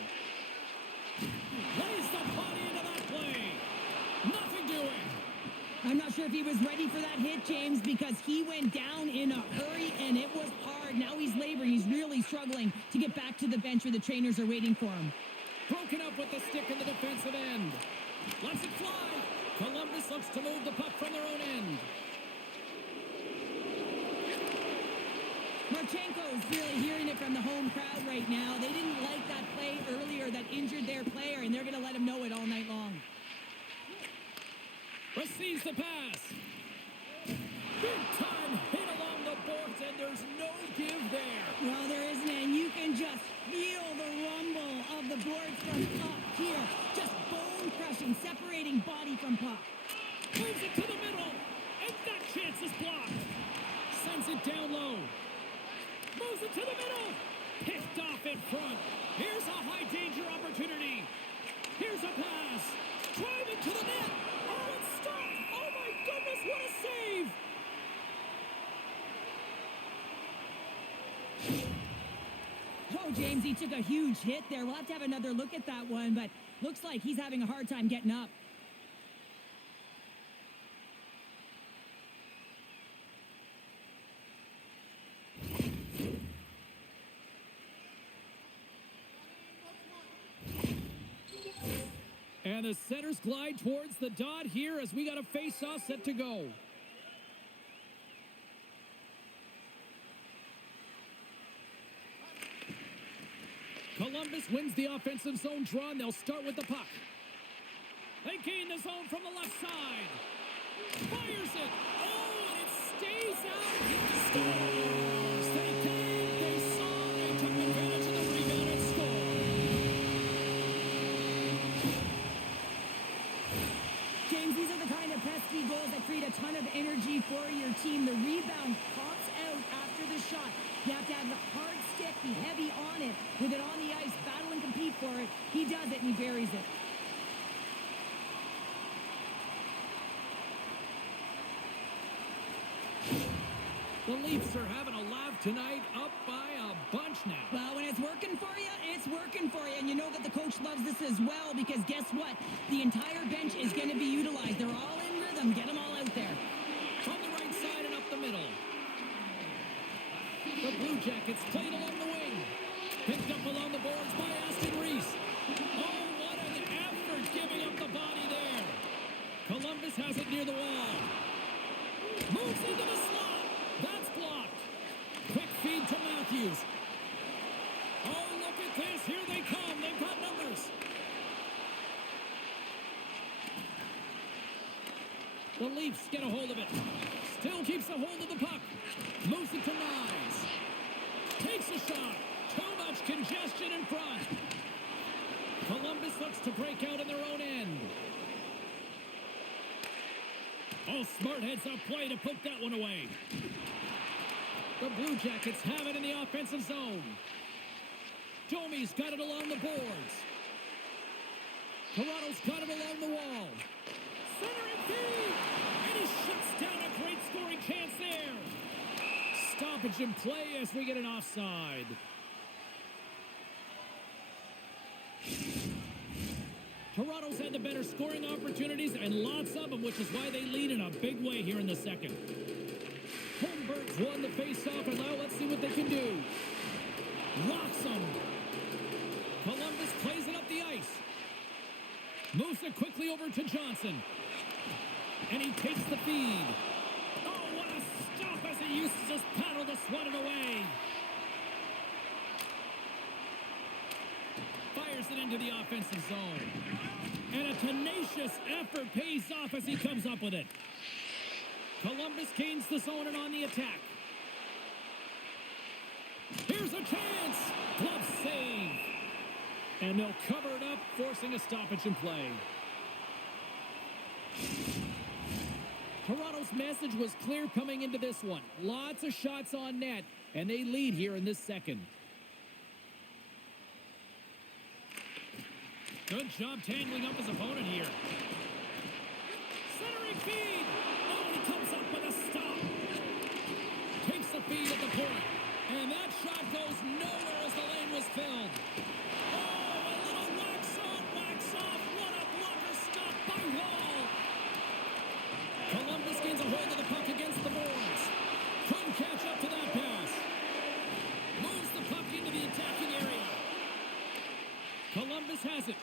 Lays the body into that play. Nothing doing. I'm not sure if he was ready for that hit, James, because he went down in a hurry, and it was hard. Now he's laboring. He's really struggling to get back to the bench where the trainers are waiting for him. Broken up with the stick in the defensive end. Lets it fly. Columbus looks to move the puck from their own end. Marchenko's really hearing it from the home crowd right now. They didn't like that play earlier that injured their player, and they're going to let him know it all night long. Receives the pass. Big time hit along the boards, and there's no give there. Well, there isn't, and you can just feel the rumble of the boards from up here. Just bone-crushing, separating body from puck. Moves it to the middle, and that chance is blocked. Sends it down low. Moves it to the middle. Picked off in front. Here's a high-danger opportunity. Here's a pass. Driving to the net. Oh, it's stopped. Oh, my goodness, what a save. Oh, James, he took a huge hit there. We'll have to have another look at that one, but looks like he's having a hard time getting up. And the centers glide towards the dot here as we got a face-off set to go. Columbus wins the offensive zone draw, and they'll start with the puck. They gain the zone from the left side. Fires it. Oh, and it stays out. It scores. They came, they saw, they took advantage of the rebound and scored. James, these are the kind of pesky goals that create a ton of energy for your team. The rebound pops out after the shot. You have to have the hard stick, be heavy on it, with it on the ice, battle and compete for it. He does it, and he buries it. The Leafs are having a laugh tonight, up by a bunch now. Well, when it's working for you, it's working for you. And you know that the coach loves this as well, because guess what? The entire bench is going to be utilized. They're all in rhythm. Get them all out there. From the right side and up the middle. The Blue Jackets played along the wing. Picked up along the boards by Aston Reese. Oh, what an effort giving up the body there. Columbus has it near the wall. Moves into the slot. That's blocked. Quick feed to Matthews. Oh, look at this. Here they come. They've got numbers. The Leafs get a hold of it. Still keeps a hold of the puck. Moves it to Nyes. Takes a shot. Too much congestion in front. Columbus looks to break out in their own end. Oh, smart heads-up play to put that one away. The Blue Jackets have it in the offensive zone. Domi's got it along the boards. Toronto's got it along the wall. Centering feed! And he shuts down a great scoring chance there. Stoppage in play as we get an offside. Toronto's had the better scoring opportunities and lots of them, which is why they lead in a big way here in the second. Holmberg's won the face-off, and now let's see what they can do. Locks them. Columbus plays it up the ice. Moves it quickly over to Johnson. And he takes the feed. Oh, what a stop as he uses his paddle to swat it away. Fires it into the offensive zone. And a tenacious effort pays off as he comes up with it. Columbus gains the zone and on the attack. Here's a chance. Glove save. And they'll cover it up, forcing a stoppage in play. Toronto's message was clear coming into this one. Lots of shots on net, and they lead here in this second. Good job tangling up his opponent here. Centering feed. Oh, he comes up with a stop. Takes the feed at the point. And that shot goes nowhere as the lane was filled. Oh, a little wax on Dallas has it.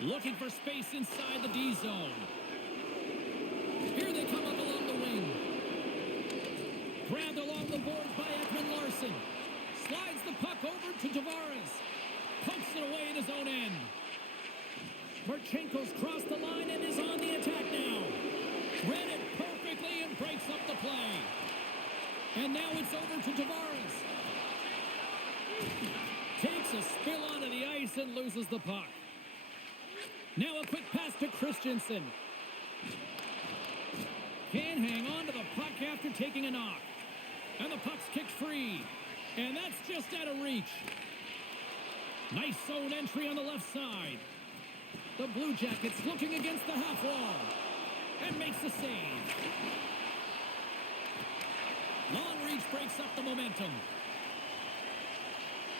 Looking for space inside the D zone. Here they come up along the wing. Grabbed along the boards by Ekman Larson. Slides the puck over to Tavares. Pokes it away at his own end. Marchenko's crossed the line and is on the attack now. Read it perfectly and breaks up the play. And now it's over to Tavares. Takes a spill onto the ice and loses the puck. Now a quick pass to Christensen. Can't hang on to the puck after taking a knock. And the puck's kicked free. And that's just out of reach. Nice zone entry on the left side. The Blue Jackets looking against the half wall. And makes the save. Long reach breaks up the momentum.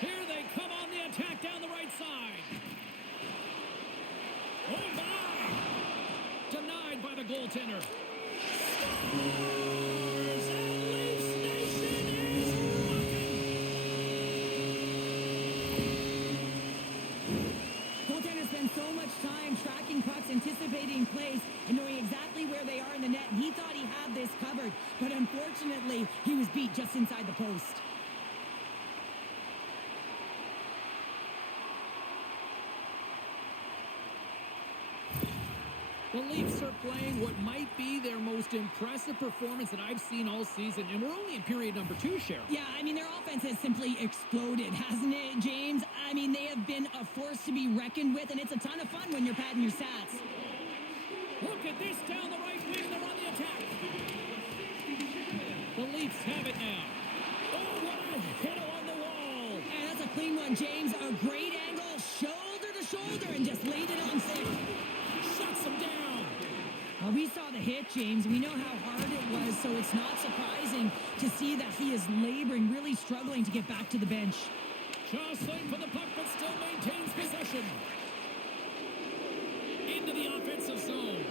Here they come on the attack down the right side. Oh my! Denied by the goaltender. Scores! And Leafs Nation is rocking! Goaltender spent so much time tracking pucks, anticipating plays, and knowing exactly where they are in the net. He thought he had this covered, but unfortunately, he was beat just inside the post. The Leafs are playing what might be their most impressive performance that I've seen all season, and we're only in period number 2, Cheryl. Yeah, I mean, their offense has simply exploded, hasn't it, James? I mean, they have been a force to be reckoned with, and it's a ton of fun when you're padding your stats. Look at this down the right wing. They're on the attack. The Leafs have it now. Oh, what a hit along the wall. And that's a clean one, James. A great angle, shoulder to shoulder, and just laid it on thick. Shuts him down. We saw the hit, James. We know how hard it was, so it's not surprising to see that he is laboring, really struggling to get back to the bench. Jostling for the puck, but still maintains possession. Into the offensive zone.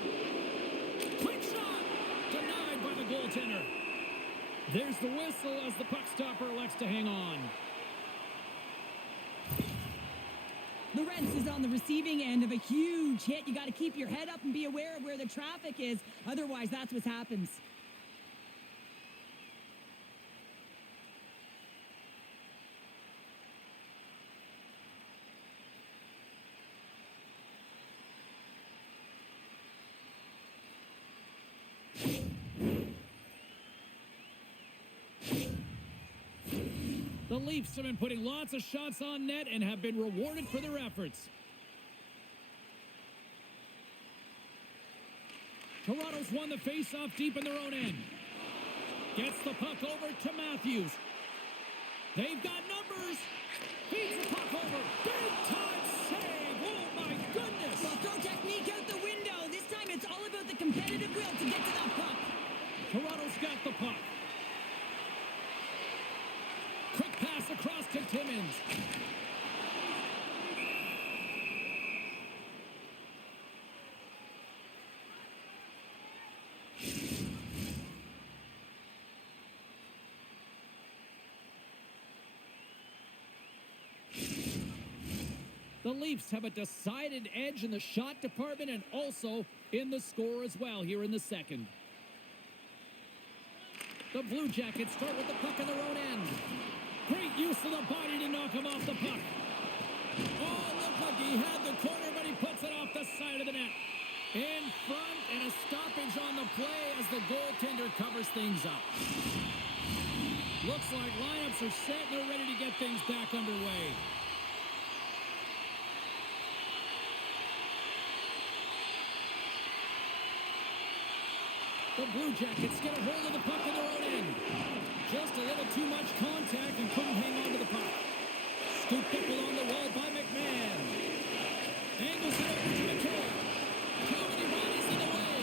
Quick shot! Denied by the goaltender. There's the whistle as the puck stopper elects to hang on. Lorentz is on the receiving end of a huge hit. You got to keep your head up and be aware of where the traffic is. Otherwise, that's what happens. The Leafs have been putting lots of shots on net and have been rewarded for their efforts. Toronto's won the face-off deep in their own end. Gets the puck over to Matthews. They've got numbers. Feeds the puck over. Big-time save. Oh, my goodness. Well, throw technique out the window. This time it's all about the competitive will to get to that puck. Toronto's got the puck. Quick pass across to Timmins. The Leafs have a decided edge in the shot department and also in the score as well here in the second. The Blue Jackets start with the puck in their own end. Great use of the body to knock him off the puck. Oh, looked like he had the corner, but he puts it off the side of the net. In front, and a stoppage on the play as the goaltender covers things up. Looks like lineups are set and they're ready to get things back underway. The Blue Jackets get a hold of the puck in their own end. Just a little too much contact and couldn't hang on to the puck. Scooped up along the wall by McMahon. Angles it over to McKay. Too many bodies in the way.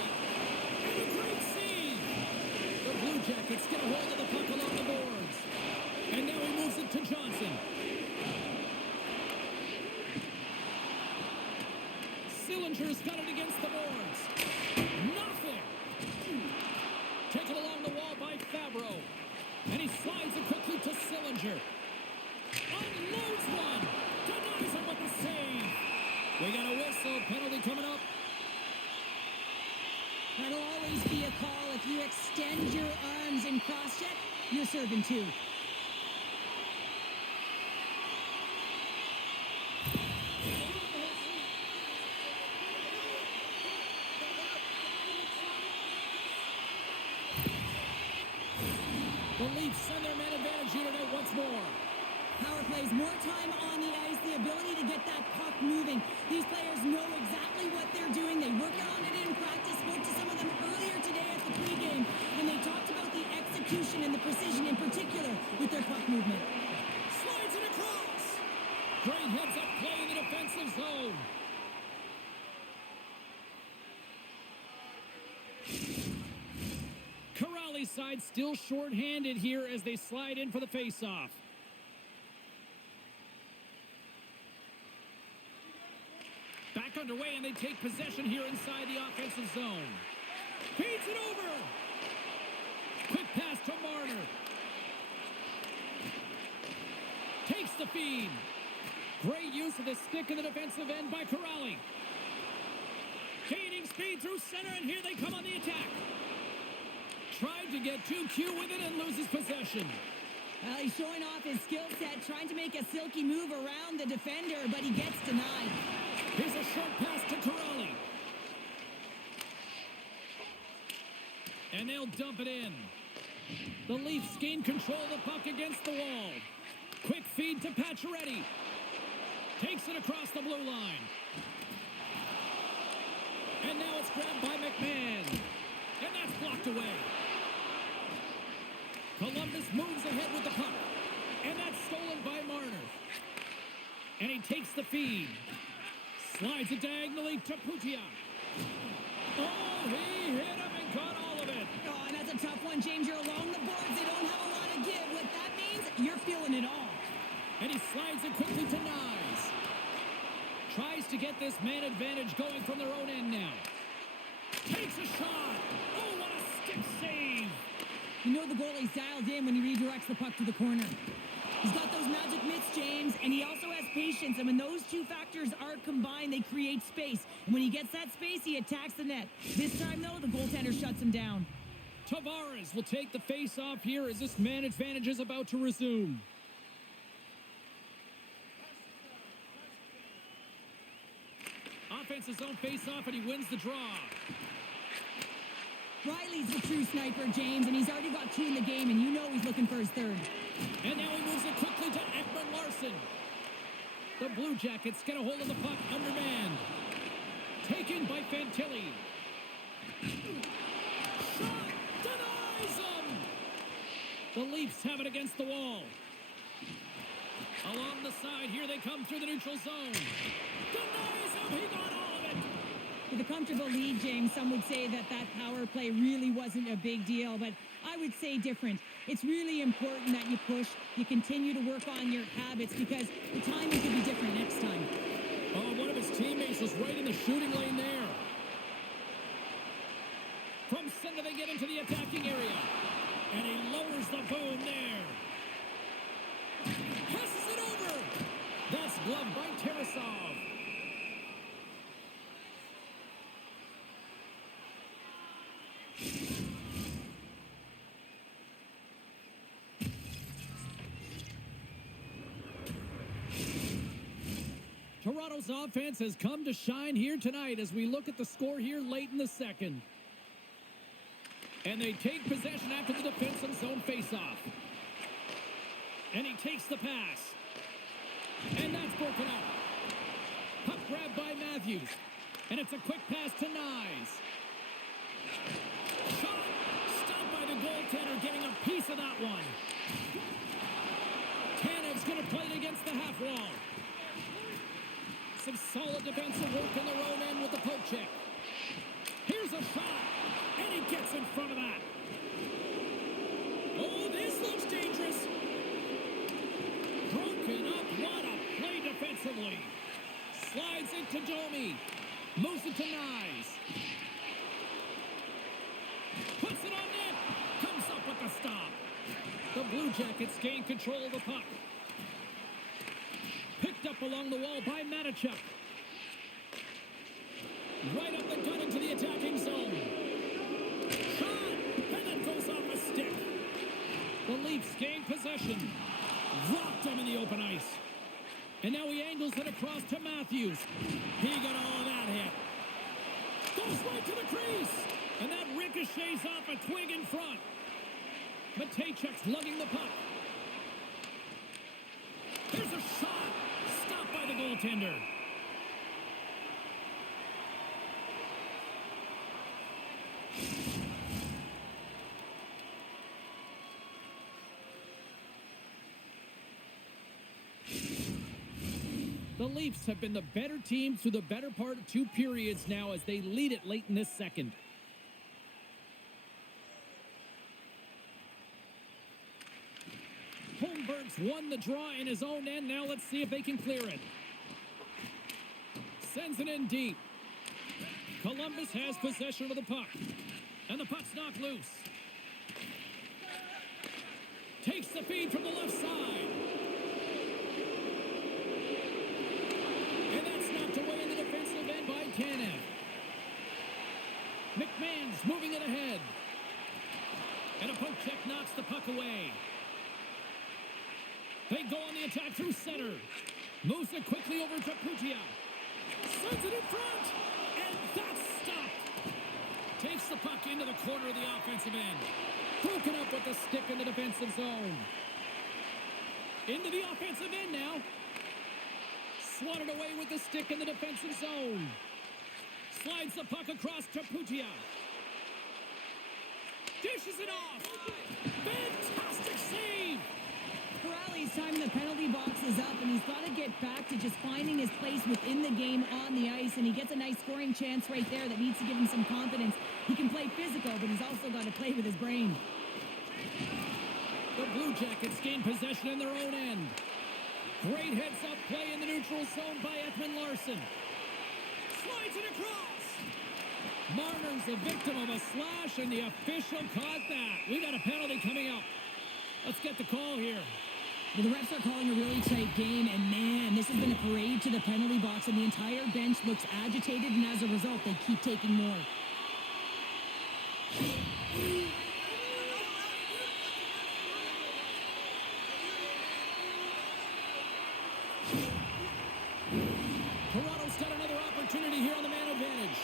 And a great save. The Blue Jackets get a hold of the puck along the boards. And now he moves it to Johnson. Sillinger's got it against the boards. Nothing. Taken along the wall by Fabro. And he slides it quickly to Sillinger. Unloads one. Denies him with the save. penalty coming up. That'll always be a call. If you extend your arms and cross-check, you're serving two. The Leafs send their man advantage unit out once more. Power plays, more time on the ice, the ability to get that puck moving. These players know exactly what they're doing. They work on it in practice. Spoke to some of them earlier today at the pregame, and they talked about the execution and the precision in particular with their puck movement. Slides it across. Great heads-up play in the defensive zone. Corrali's side still short-handed here as they slide in for the face-off. Back underway, and they take possession here inside the offensive zone. Feeds it over. Quick pass to Marner. Takes the feed. Great use of the stick in the defensive end by Corrali. Gaining speed through center, and here they come on the attack. Tried to get too cute with it and loses possession. Well, he's showing off his skill set, trying to make a silky move around the defender, but he gets denied. Here's a short pass to Corrali. And they'll dump it in. The Leafs gain control of the puck against the wall. Quick feed to Pacioretty. Takes it across the blue line. And now it's grabbed by McMahon. And that's blocked away. Columbus moves ahead with the puck. And that's stolen by Marner. And he takes the feed. Slides it diagonally to Putia. Oh, he hit him and got all of it. Oh, and that's a tough one, James. You're along the boards. They don't have a lot of give. What that means, you're feeling it all. And he slides it quickly to Nyes. Tries to get this man advantage going from their own end now. Takes a shot. Oh, what a stick save. You know the goalie's dialed in when he redirects the puck to the corner. He's got those magic mitts, James, and he also has patience. And when those two factors are combined, they create space. And when he gets that space, he attacks the net. This time, though, the goaltender shuts him down. Tavares will take the face-off here as this man advantage is about to resume. Offensive zone face-off, and he wins the draw. Riley's the true sniper, James, and he's already got two in the game, and you know he's looking for his third. And now he moves it quickly to Ekman Larsson. The Blue Jackets get a hold of the puck undermanned. Taken by Fantilli. Shot! Denies him! The Leafs have it against the wall. Along the side, here they come through the neutral zone. Denies him! He got all of it! With a comfortable lead, James, some would say that power play really wasn't a big deal, but I would say different. It's really important that you push, you continue to work on your habits because the timing could be different next time. Oh, one of his teammates was right in the shooting lane there. From center, they get into the attacking area. And he lowers the boom there. Passes it over. That's gloved by Tarasov. Toronto's offense has come to shine here tonight as we look at the score here late in the second. And they take possession after the defensive zone faceoff. And he takes the pass. And that's broken up. Puck grab by Matthews. And it's a quick pass to Nyes. Shot! Stopped by the goaltender, getting a piece of that one. Tanev's going to play it against the half wall. Some solid defensive work in their own end with the poke check. Here's a shot, and he gets in front of that. Oh, this looks dangerous. Broken up, what a play defensively. Slides into Domi. Moves it to Nyes. Puts it on net. Comes up with the stop. The Blue Jackets gain control of the puck. Picked up along the wall by Matichuk. Right up the gut into the attacking zone. Shot! And that goes off a stick. The Leafs gain possession. Rocked him in the open ice. And now he angles it across to Matthews. He got all of that hit. Goes right to the crease. And that ricochets off a twig in front. Matejchuk's lugging the puck. There's a shot. Stopped by the goaltender. The Leafs have been the better team through the better part of 2 periods now as they lead it late in this second. Holmberg's won the draw in his own end. Now let's see if they can clear it. Sends it in deep. Columbus has possession of the puck. And the puck's knocked loose. Takes the feed from the left side. And that's knocked away in the defensive end by Tanev. McMahon's moving it ahead. And a poke check knocks the puck away. They go on the attack through center. Moves it quickly over to Putia. Sends it in front. And that's stopped. Takes the puck into the corner of the offensive end. Broken up with the stick in the defensive zone. Into the offensive end now. Swatted away with the stick in the defensive zone. Slides the puck across to Putia. Dishes it off. Fantastic save. Corrali's time in the penalty box is up, and he's got to get back to just finding his place within the game on the ice, and he gets a nice scoring chance right there that needs to give him some confidence. He can play physical, but he's also got to play with his brain. The Blue Jackets gain possession in their own end. Great heads-up play in the neutral zone by Ekman Larsson. Slides it across. Marner's the victim of a slash, and the official caught that. We got a penalty coming up. Let's get the call here. Well, the refs are calling a really tight game, and man, this has been a parade to the penalty box, and the entire bench looks agitated, and as a result, they keep taking more. Toronto's got another opportunity here on the man advantage.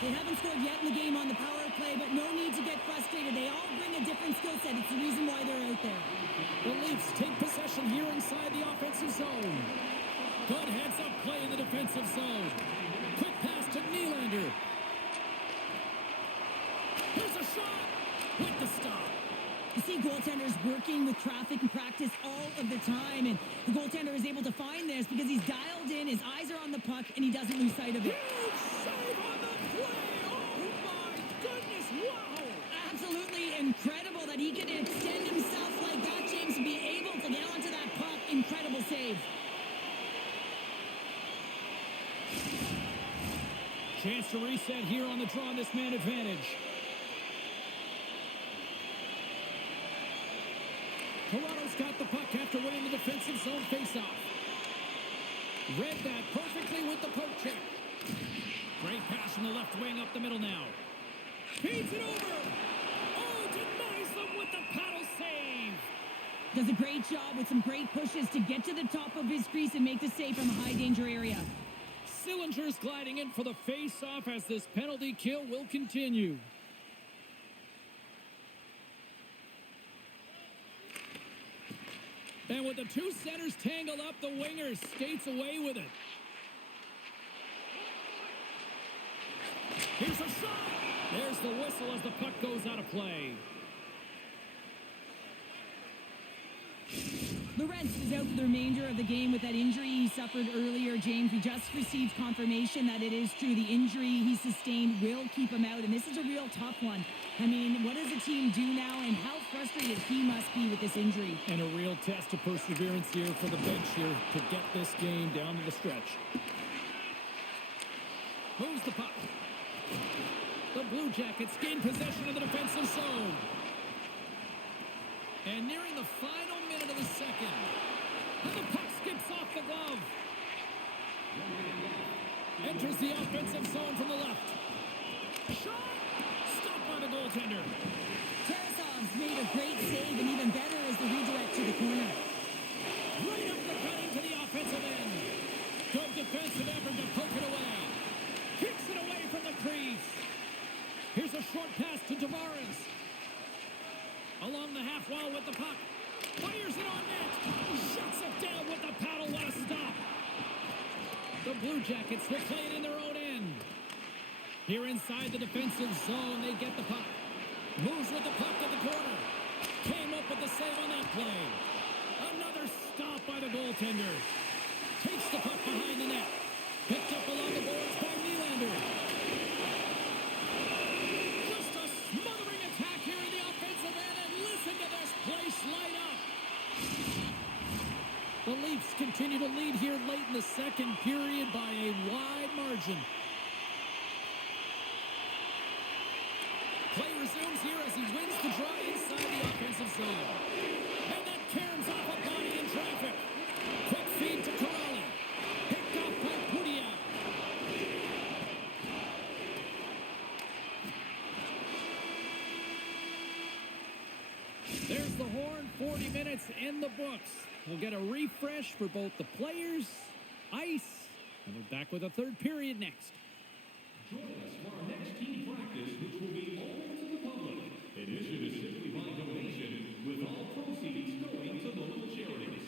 They haven't scored yet in the game on the power play, but no need to get frustrated. They all bring a different skill set. It's the reason why they're out there. The Leafs take possession here inside the offensive zone. Good heads-up play in the defensive zone. Quick pass to Nylander. Here's a shot with the stop. You see goaltenders working with traffic and practice all of the time, and the goaltender is able to find this because he's dialed in, his eyes are on the puck, and he doesn't lose sight of it. Huge save on the play! Oh my goodness, wow! Absolutely incredible that he can extend himself like that, James, and be able to get onto that puck. Incredible save. Chance to reset here on the draw on this man advantage. Toronto's got the puck after winning the defensive zone faceoff. Read that perfectly with the poke check. Great pass from the left wing up the middle now. Feeds it over. Oh, denies them with the paddle save. Does a great job with some great pushes to get to the top of his crease and make the save from a high danger area. Sillinger's gliding in for the face-off as this penalty kill will continue. And with the two centers tangled up, the winger skates away with it. Here's a shot. There's the whistle as the puck goes out of play. Lorentz is out for the remainder of the game with that injury he suffered earlier. James, we just received confirmation that it is true. The injury he sustained will keep him out, and this is a real tough one. I mean, what does the team do now, and how frustrated he must be with this injury? And a real test of perseverance here for the bench here to get this game down to the stretch. Moves the puck. The Blue Jackets gain possession of the defensive zone. And nearing the final minute of the second. And the puck skips off the glove. Enters the offensive zone from the left. Shot! Stopped by the goaltender. Tarasov's made a great save, and even better is the redirect to the corner. Right up the gut into the offensive end. Good defensive effort to poke it away. Kicks it away from the crease. Here's a short pass to Tavares. Along the half wall with the puck. Fires it on net. Shuts it down with the paddle. What a stop. The Blue Jackets will play it in their own end. Here inside the defensive zone, they get the puck. Moves with the puck to the corner. Came up with the save on that play. Another stop by the goaltender. Takes the puck behind the net. Picked up along the boards by Nylander. Just a smothering attack here in the offensive end, and listen to this place light up. The Leafs continue to lead here late in the second period by a wide margin. Play resumes here as he wins the draw inside the offensive zone. And that caroms off a body in traffic. Quick feed to Corrali. Picked off by Pouliot. There's the horn. 40 minutes in the books. We'll get a refresh for both the players, ice, and we're back with a third period next. Join us for our next team practice, which will be open to the public. Admission is simply by donation, with all proceeds going to local charities.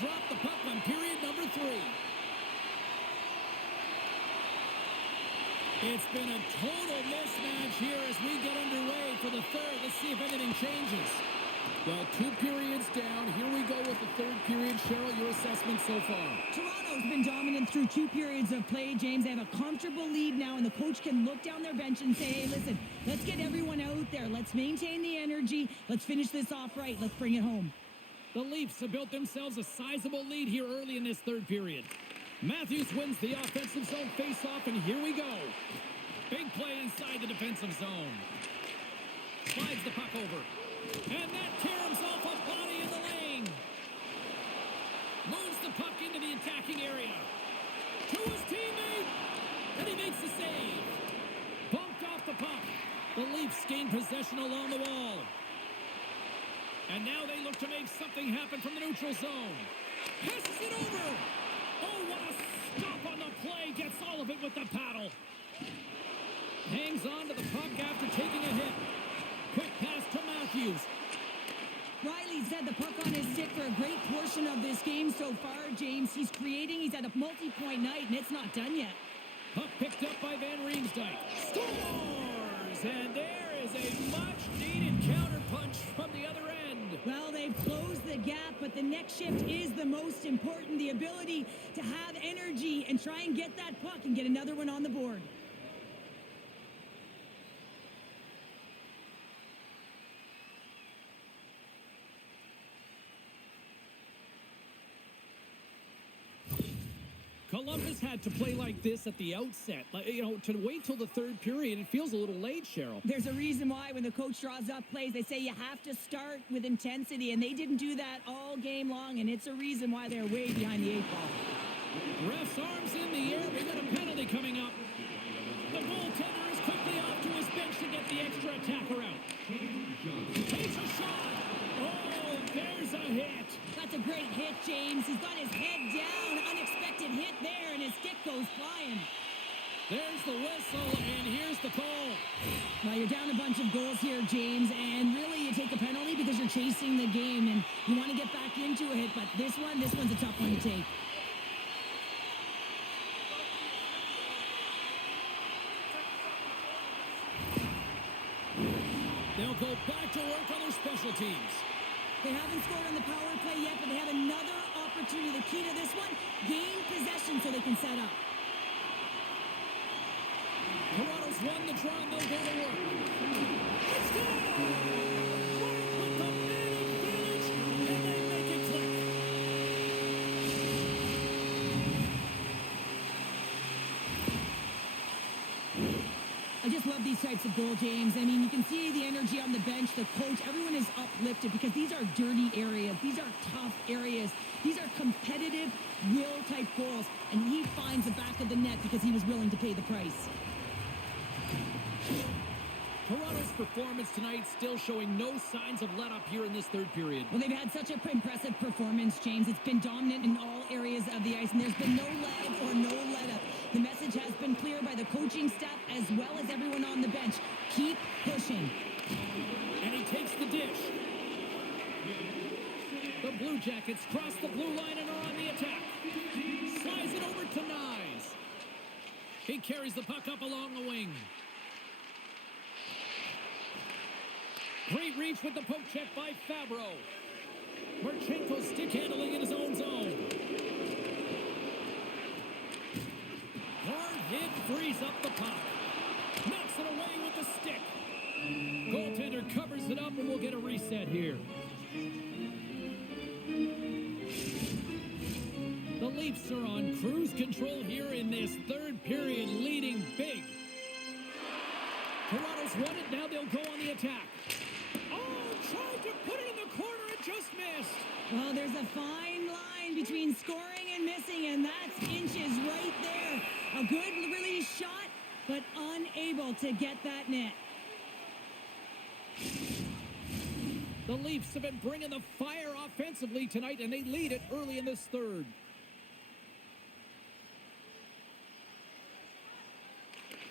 drop the puck on period number 3. It's been a total mismatch here as we get underway for the third. Let's see if anything changes. Well, 2 periods down. Here we go with the third period. Cheryl, your assessment so far? Toronto's been dominant through 2 periods of play, James. They have a comfortable lead now, and the coach can look down their bench and say, hey, listen, let's get everyone out there. Let's maintain the energy. Let's finish this off right. Let's bring it home. The Leafs have built themselves a sizable lead here early in this third period. Matthews wins the offensive zone faceoff, and here we go. Big play inside the defensive zone. Slides the puck over. And that caroms off a body in the lane. Moves the puck into the attacking area. To his teammate. And he makes the save. Bumped off the puck. The Leafs gain possession along the wall. And now they look to make something happen from the neutral zone. Passes it over. Oh, what a stop on the play. Gets all of it with the paddle. Hangs on to the puck after taking a hit. Quick pass to Matthews. Riley's had the puck on his stick for a great portion of this game so far, James. He's creating. He's had a multi-point night, and it's not done yet. Puck picked up by Van Riemsdyk. Scores! And there is a much-needed counterpunch from the other end. Well, they've closed the gap, but the next shift is the most important. The ability to have energy and try and get that puck and get another one on the board. Columbus had to play like this at the outset. To wait till the third period, it feels a little late, Cheryl. There's a reason why when the coach draws up plays, they say you have to start with intensity, and they didn't do that all game long, and it's a reason why they're way behind the 8 ball. Ref's arms in the air. We got a penalty coming up. The goaltender is quickly off to his bench to get the extra attacker out. Takes a shot. Oh, there's a hit. That's a great hit, James. He's got his head down. Unexpected hit there, and his stick goes flying. There's the whistle, and here's the call. Well, you're down a bunch of goals here, James, and really you take a penalty because you're chasing the game, and you want to get back into it, but this one's a tough one to take. They'll go back to work on their special teams. They haven't scored on the power play yet, but they have another opportunity. The key to this one, gain possession so they can set up. Toronto's won the draw, and they'll go to work. Let's go! Right with the man advantage, and they make it click. I just love these types of goal, James. I mean, you can see the energy on the bench, the coach, everyone is uplifted because these are dirty areas. These are tough areas. These are competitive, will-type goals, and he finds the back of the net because he was willing to pay the price. Toronto's performance tonight still showing no signs of let-up here in this third period. Well, they've had such an impressive performance, James. It's been dominant in all areas of the ice, and there's been no lag or no let-up. The message has been clear by the coaching staff as well as everyone on the bench. Keep pushing. And he takes the dish. The Blue Jackets cross the blue line and are on the attack. Slides it over to Nyes. He carries the puck up along the wing. Great reach with the poke check by Fabro. Marchenko stick handling in his own zone. Hard hit frees up the puck. Knocks it away with the stick. Goaltender covers it up and we'll get a reset here. The Leafs are on cruise control here in this third period, leading big. Toronto's won it, now they'll go on the attack. Oh, tried to put it in the corner, it just missed. Well, there's a fine line between scoring and missing, and that's inches right there. A good release shot, but unable to get that net. The Leafs have been bringing the fire offensively tonight, and they lead it early in this third.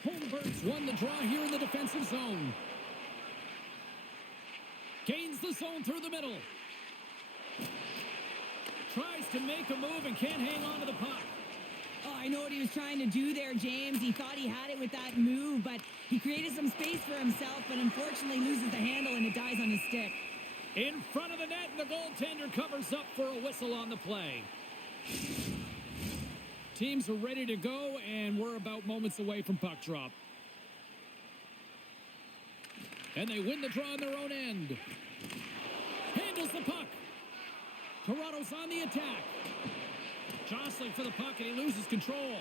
Holmberg's won the draw here in the defensive zone. Gains the zone through the middle. Tries to make a move and can't hang on to the puck. Oh, I know what he was trying to do there, James. He thought he had it with that move, but he created some space for himself, but unfortunately loses the handle and it dies on his stick. In front of the net, and the goaltender covers up for a whistle on the play. Teams are ready to go, and we're about moments away from puck drop. And they win the draw on their own end. Handles the puck. Toronto's on the attack. Jostling for the puck, and he loses control.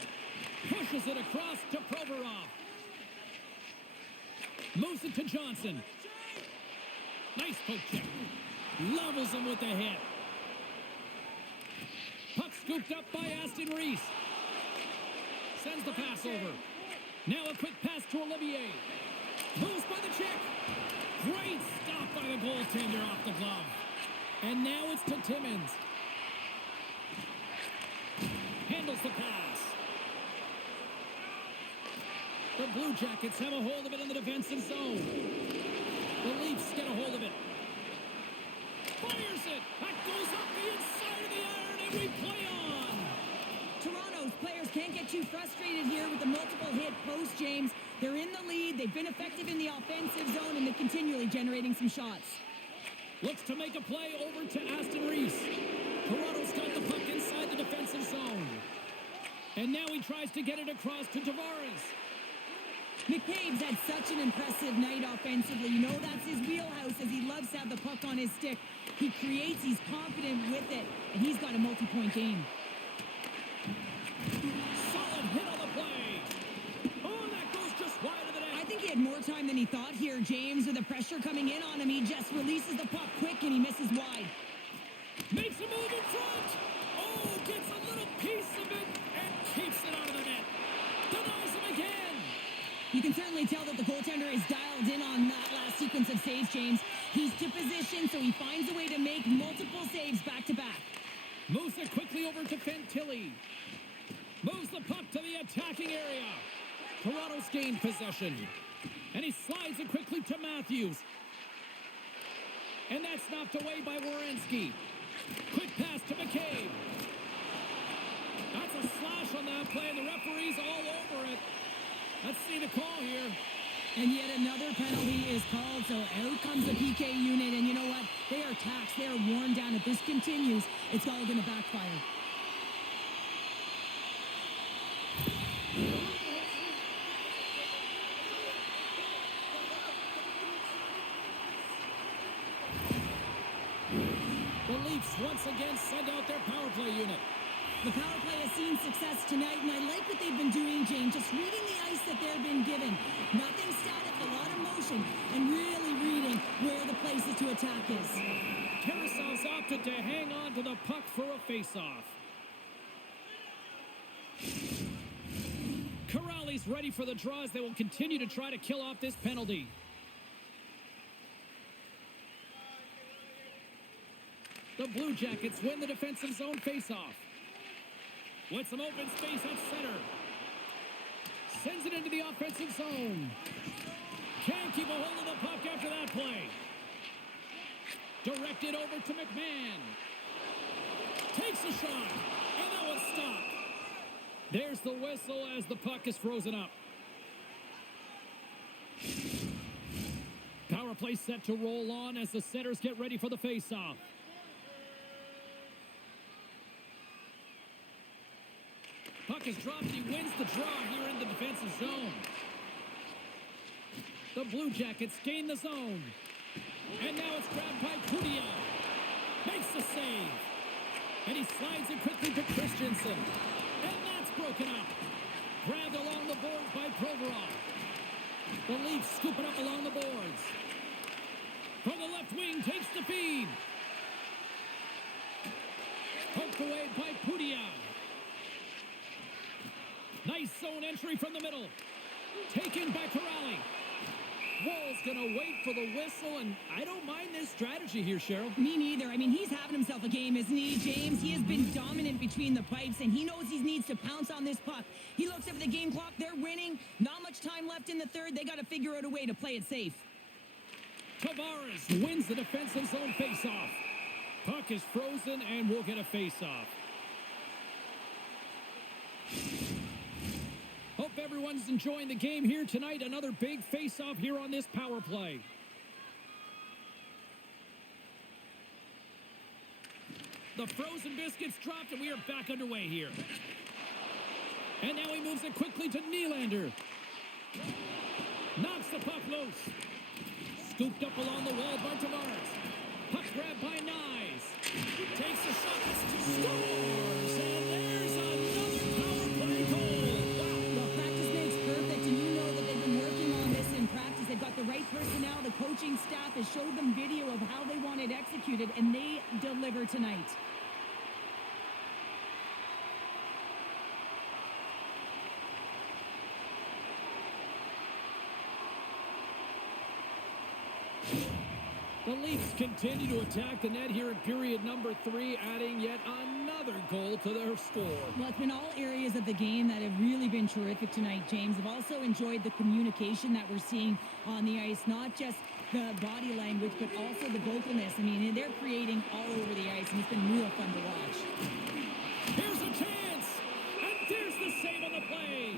Pushes it across to Provorov. Moves it to Johnson. Nice poke check. Levels him with the hit. Puck scooped up by Aston Reese. Sends the pass over. Now a quick pass to Olivier. Moves by the check. Great stop by the goaltender off the glove. And now it's to Timmins. Handles the pass. The Blue Jackets have a hold of it in the defensive zone. The Leafs get a hold of it. Fires it. That goes up the inside of the iron, and we play on. Toronto's players can't get too frustrated here with the multiple hit post, James. They're in the lead. They've been effective in the offensive zone, and they're continually generating some shots. Looks to make a play over to Aston Reese. Toronto's got the puck inside the defensive zone. And now he tries to get it across to Tavares. McCabe's had such an impressive night offensively. You know that's his wheelhouse, as he loves to have the puck on his stick. He creates, he's confident with it, and he's got a multi-point game. Solid hit on the play. Oh, that goes just wide of the net. I think he had more time than he thought here, James. With the pressure coming in on him, he just releases the puck quick, and he misses wide. Makes a move in front. Oh, gets a little piece of it and keeps it out of the net. Denies him again. You can certainly tell that the goaltender is dialed in on that last sequence of saves, James. He's to position, so he finds a way to make multiple saves back-to-back. Moves it quickly over to Fantilli. Moves the puck to the attacking area. Toronto's gained possession. And he slides it quickly to Matthews. And that's knocked away by Werenski. Quick pass to McCabe. That's a slash on that play, and the referee's all over it. Let's see the call here. And yet another penalty is called, so out comes the PK unit, and you know what? They are taxed. They are worn down. If this continues, it's all going to backfire. The Leafs once again send out their power play unit. The power play has seen success tonight, and I like what they've been doing, James. Just reading the ice that they've been given. Nothing static, a lot of motion, and really reading where the places to attack is. Tarasov's opted to hang on to the puck for a face-off. Corrali's ready for the draws. They will continue to try to kill off this penalty. The Blue Jackets win the defensive zone face-off. With some open space at center. Sends it into the offensive zone. Can't keep a hold of the puck after that play. Directed over to McMahon. Takes a shot. And that was stopped. There's the whistle as the puck is frozen up. Power play set to roll on as the setters get ready for the face-off. Puck is dropped. He wins the draw here in the defensive zone. The Blue Jackets gain the zone. And now it's grabbed by Pudia. Makes the save. And he slides it quickly to Christensen. And that's broken up. Grabbed along the boards by Provorov. The Leafs scoop it up along the boards. From the left wing, takes the feed. Poked away by Pudia. Nice zone entry from the middle. Taken by Corrali. Wall's going to wait for the whistle, and I don't mind this strategy here, Cheryl. Me neither. I mean, he's having himself a game, isn't he, James? He has been dominant between the pipes, and he knows he needs to pounce on this puck. He looks at the game clock. They're winning. Not much time left in the third. They got to figure out a way to play it safe. Tavares wins the defensive zone faceoff. Puck is frozen, and we'll get a face-off. Hope everyone's enjoying the game here tonight. Another big face-off here on this power play. The frozen biscuits dropped, and we are back underway here. And now he moves it quickly to Nylander. Knocks the puck loose. Scooped up along the wall by Tavares. Puck grabbed by Nyes. Takes a shot. Scores! And there's another power play goal. Wow. Well, practice makes perfect, and you know that they've been working on this in practice. They've got the right personnel. The coaching staff has showed them video of how they want it executed, and they deliver tonight. The Leafs continue to attack the net here in period number 3, adding yet another goal to their score. Well, it's been all areas of the game that have really been terrific tonight, James. I've also enjoyed the communication that we're seeing on the ice, not just the body language, but also the vocalness. I mean, they're creating all over the ice, and it's been real fun to watch. Here's a chance, and there's the save on the play.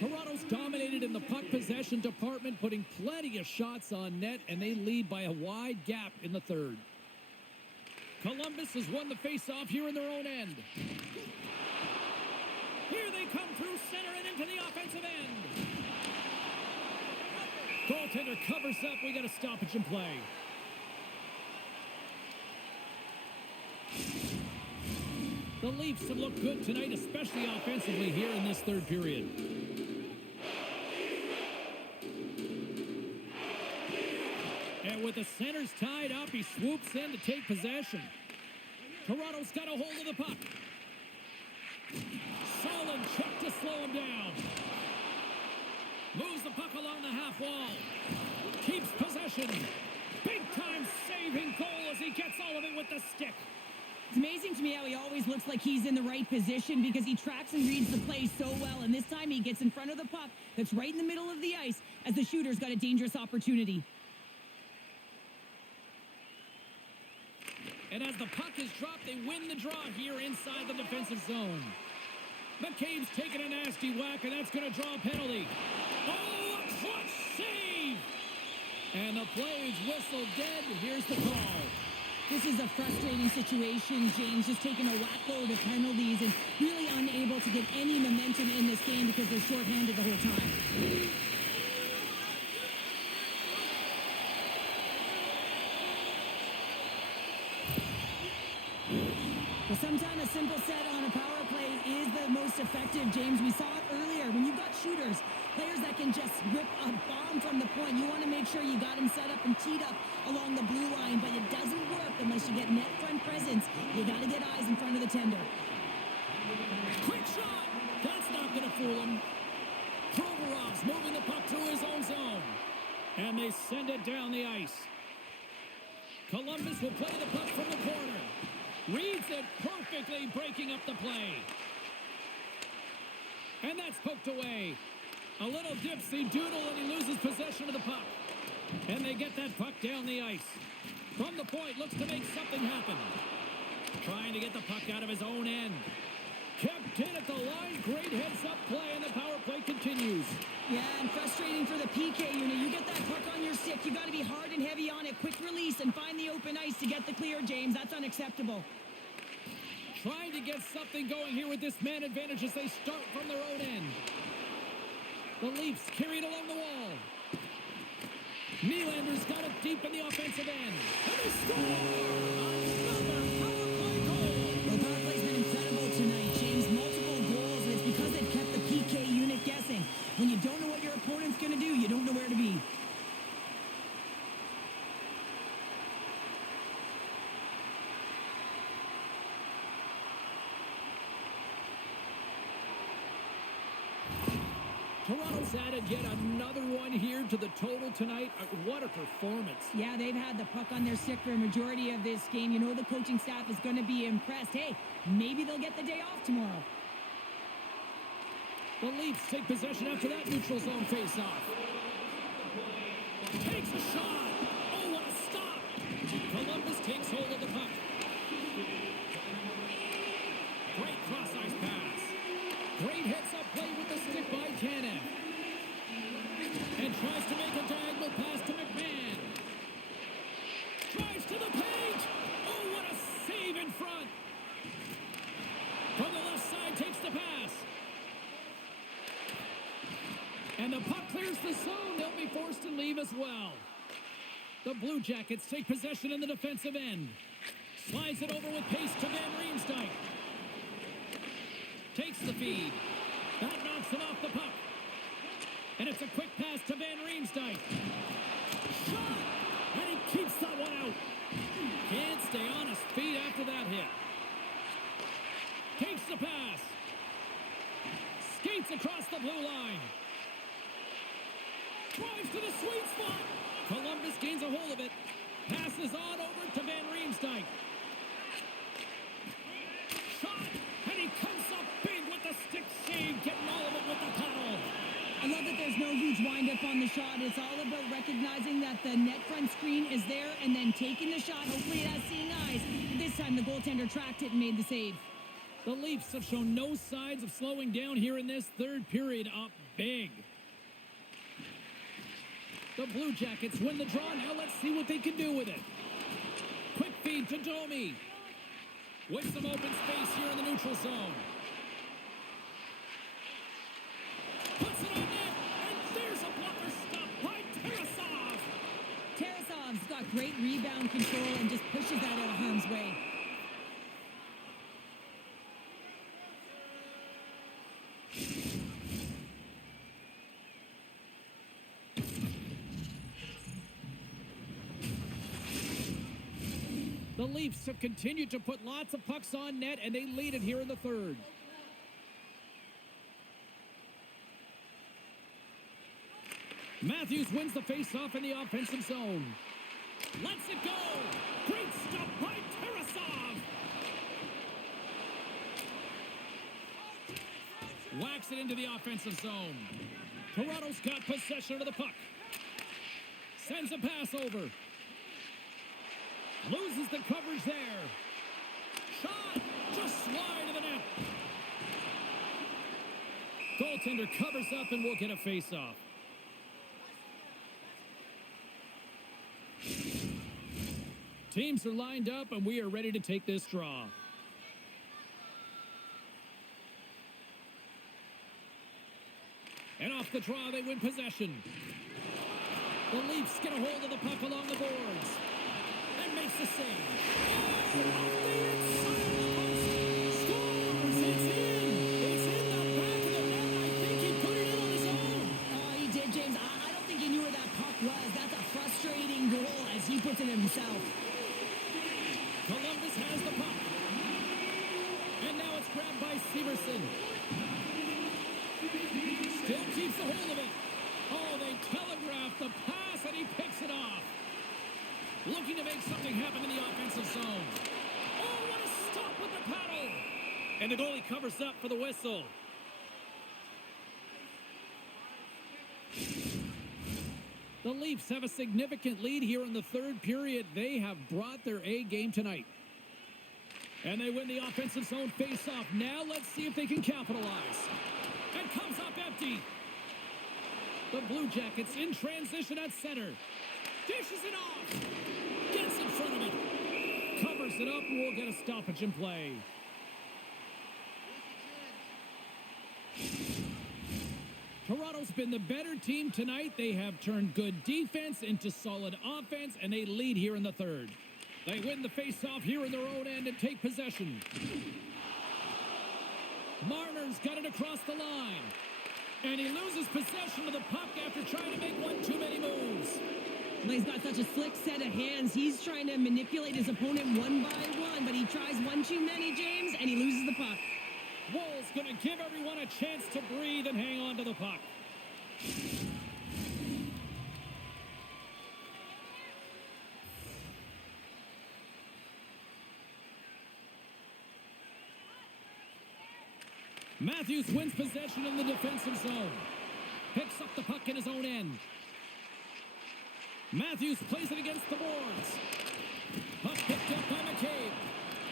Toronto's dominated in the puck possession department, putting plenty of shots on net, and they lead by a wide gap in the third. Columbus has won the face-off here in their own end. Here they come through center and into the offensive end. Goaltender covers up. We got a stoppage in play. The Leafs have looked good tonight, especially offensively here in this third period. And with the centers tied up, he swoops in to take possession. Toronto's got a hold of the puck. Solid check to slow him down. Moves the puck along the half wall. Keeps possession. Big-time saving goal as he gets all of it with the stick. It's amazing to me how he always looks like he's in the right position because he tracks and reads the play so well. And this time he gets in front of the puck that's right in the middle of the ice as the shooter's got a dangerous opportunity. And as the puck is dropped, they win the draw here inside the defensive zone. McCabe's taking a nasty whack, and that's going to draw a penalty. Oh, a clutch save! And the play is whistled dead. Here's the call. This is a frustrating situation, James, just taking a whack load of penalties and really unable to get any momentum in this game because they're shorthanded the whole time. Well, sometimes a simple set on a power play is the most effective, James. We saw it earlier. When you've got shooters, players that can just rip a bomb from the point, you want to make sure you got them set up and teed up along the blue line, but it doesn't work unless you get net front presence. You got to get eyes in front of the tender. Quick shot! That's not going to fool him. Provorov's moving the puck through his own zone. And they send it down the ice. Columbus will play the puck from the corner. Reads it perfectly, breaking up the play. And that's poked away. A little dipsy doodle, and he loses possession of the puck. And they get that puck down the ice. From the point, looks to make something happen. Trying to get the puck out of his own end. Kept in at the line. Great heads-up play, and the power play continues. Yeah, and frustrating for the PK unit. You get that puck on your stick, you got to be hard and heavy on it. Quick release and find the open ice to get the clear, James. That's unacceptable. Trying to get something going here with this man advantage as they start from their own end. The Leafs carried along the wall. Nylander's got it deep in the offensive end. And they score! Another power play goal! Well, the power play's been incredible tonight, James. Multiple goals, and it's because they've kept the PK unit guessing. When you don't know what your opponent's going to do, you don't know where to be. Toronto's added yet another one here to the total tonight. What a performance. Yeah, they've had the puck on their stick for a majority of this game. You know the coaching staff is going to be impressed. Hey, maybe they'll get the day off tomorrow. The Leafs take possession after that neutral zone face-off. Takes a shot. Oh, what a stop. Columbus takes hold of the puck. Great cross-ice pass. Great heads-up play with the stick by Tanev. And tries to make a diagonal pass to McMahon. Drives to the paint. Oh, what a save in front. From the left side, takes the pass. And the puck clears the zone. They'll be forced to leave as well. The Blue Jackets take possession in the defensive end. Slides it over with pace to Van Riemsdyk. Takes the feed. That knocks him off the puck. And it's a quick pass to Van Riemsdyk. Shot! And he keeps that one out. Can't stay on his feet after that hit. Takes the pass. Skates across the blue line. Drives to the sweet spot. Columbus gains a hold of it. Passes on over to Van Riemsdyk. Shot! And he comes up big with the stick save, getting all of it with the paddle. I love that there's no huge wind-up on the shot. It's all about recognizing that the net front screen is there and then taking the shot. Hopefully it has seeing eyes. This time the goaltender tracked it and made the save. The Leafs have shown no signs of slowing down here in this third period, up big. The Blue Jackets win the draw. Now let's see what they can do with it. Quick feed to Domi. With some open space here in the neutral zone. Puts it on net, and there's a blocker stop by Tarasov. Tarasov's got great rebound control and just pushes that out of harm's way. The Leafs have continued to put lots of pucks on net, and they lead it here in the third. Matthews wins the face-off in the offensive zone. Lets it go. Great stop by Tarasov. Whacks it into the offensive zone. Toronto's got possession of the puck. Sends a pass over. Loses the coverage there. Shot! Just slide to the net. Goaltender covers up and will get a face-off. Teams are lined up and we are ready to take this draw. And off the draw, they win possession. The Leafs get a hold of the puck along the boards. And makes the save. Oh, off the inside of the post. Scores! It's in! It's in the back of the net. I think he put it in on his own. Oh, he did, James. I don't think he knew where that puck was. That's a frustrating goal as he puts it in himself. Columbus has the puck. And now it's grabbed by Severson. Still keeps a hold of it. Oh, they telegraphed the pass and he picks it off. Looking to make something happen in the offensive zone. Oh, what a stop with the paddle. And the goalie covers up for the whistle. The Leafs have a significant lead here in the third period. They have brought their A game tonight. And they win the offensive zone face-off. Now let's see if they can capitalize. And comes up empty. The Blue Jackets in transition at center. Dishes it off. Gets in front of it. Covers it up and will get a stoppage in play. Toronto's been the better team tonight. They have turned good defense into solid offense, and they lead here in the third. They win the face-off here in their own end and take possession. Marner's got it across the line. And he loses possession of the puck after trying to make one too many moves. Well, he's got such a slick set of hands. He's trying to manipulate his opponent one by one, but he tries one too many, James, and he loses the puck. Wool's going to give everyone a chance to breathe and hang on to the puck. Matthews wins possession in the defensive zone. Picks up the puck in his own end. Matthews plays it against the boards. Puck picked up by McCabe.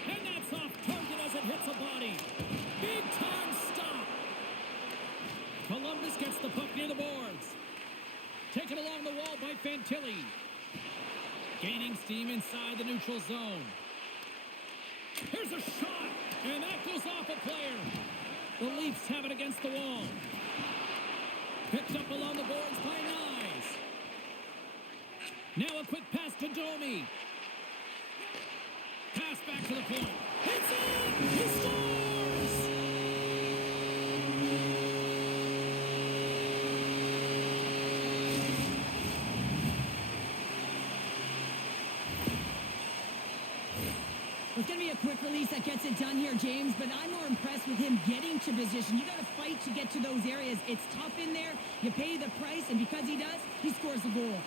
And that's off target as it hits a body. Big time stop. Columbus gets the puck near the boards. Taken along the wall by Fantilli. Gaining steam inside the neutral zone. Here's a shot. And that goes off a player. The Leafs have it against the wall. Picked up along the boards by Nyes. Now a quick pass to Domi. Pass back to the point. It's in! He scores! It's going to be a quick release that gets it done here, James, but I'm more impressed with him getting to position. You got to fight to get to those areas. It's tough in there. You pay the price, and because he does, he scores the goal.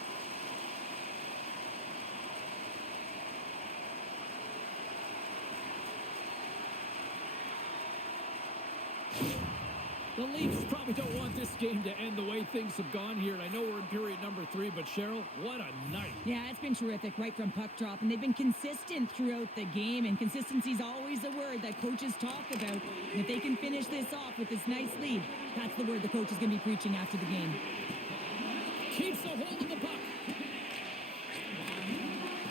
The Leafs probably don't want this game to end the way things have gone here. And I know we're in period number 3, but Cheryl, what a night. Yeah, it's been terrific right from puck drop, and they've been consistent throughout the game, and consistency is always a word that coaches talk about. And if they can finish this off with this nice lead, that's the word the coach is going to be preaching after the game. Keeps a hold of the puck.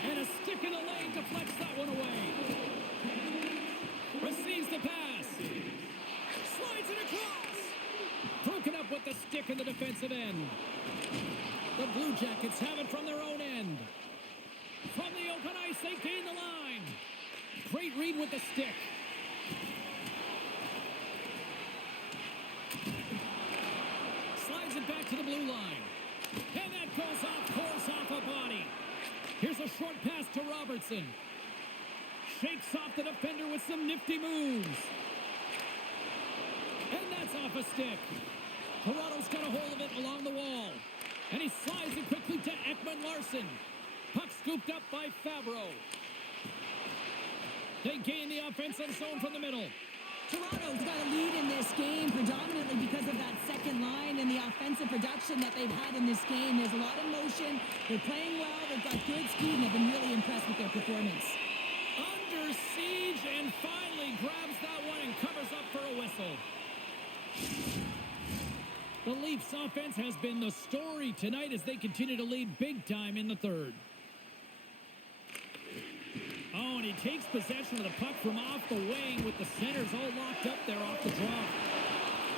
And a stick in the lane deflects that one away. Receives the pass. Slides it across. Broken up with the stick in the defensive end. The Blue Jackets have it from their own end. From the open ice, they gain the line. Great read with the stick. Slides it back to the blue line. And that goes off course off a body. Here's a short pass to Robertson. Shakes off the defender with some nifty moves. And that's off a stick. Toronto's got a hold of it along the wall. And he slides it quickly to Ekman-Larsson. Puck scooped up by Fabro. They gain the offensive zone from the middle. Toronto's got a lead in this game predominantly because of that second line and the offensive production that they've had in this game. There's a lot of motion. They're playing well. They've got good speed, and I've been really impressed with their performance. Under siege, and finally grabs that one and covers up for a whistle. The Leafs offense has been the story tonight as they continue to lead big time in the third. Oh, and he takes possession of the puck from off the wing with the centers all locked up there off the draw.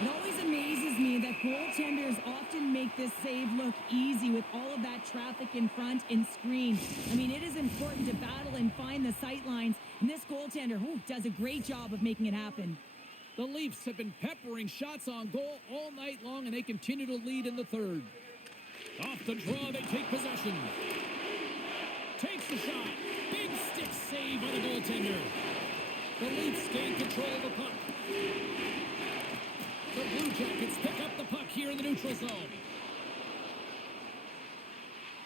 It always amazes me that goaltenders often make this save look easy with all of that traffic in front and screen. I mean, it is important to battle and find the sight lines, and this goaltender does a great job of making it happen. The Leafs have been peppering shots on goal all night long, and they continue to lead in the third. Off the draw, they take possession. Takes the shot. Big stick save by the goaltender. The Leafs gain control of the puck. The Blue Jackets pick up the puck here in the neutral zone.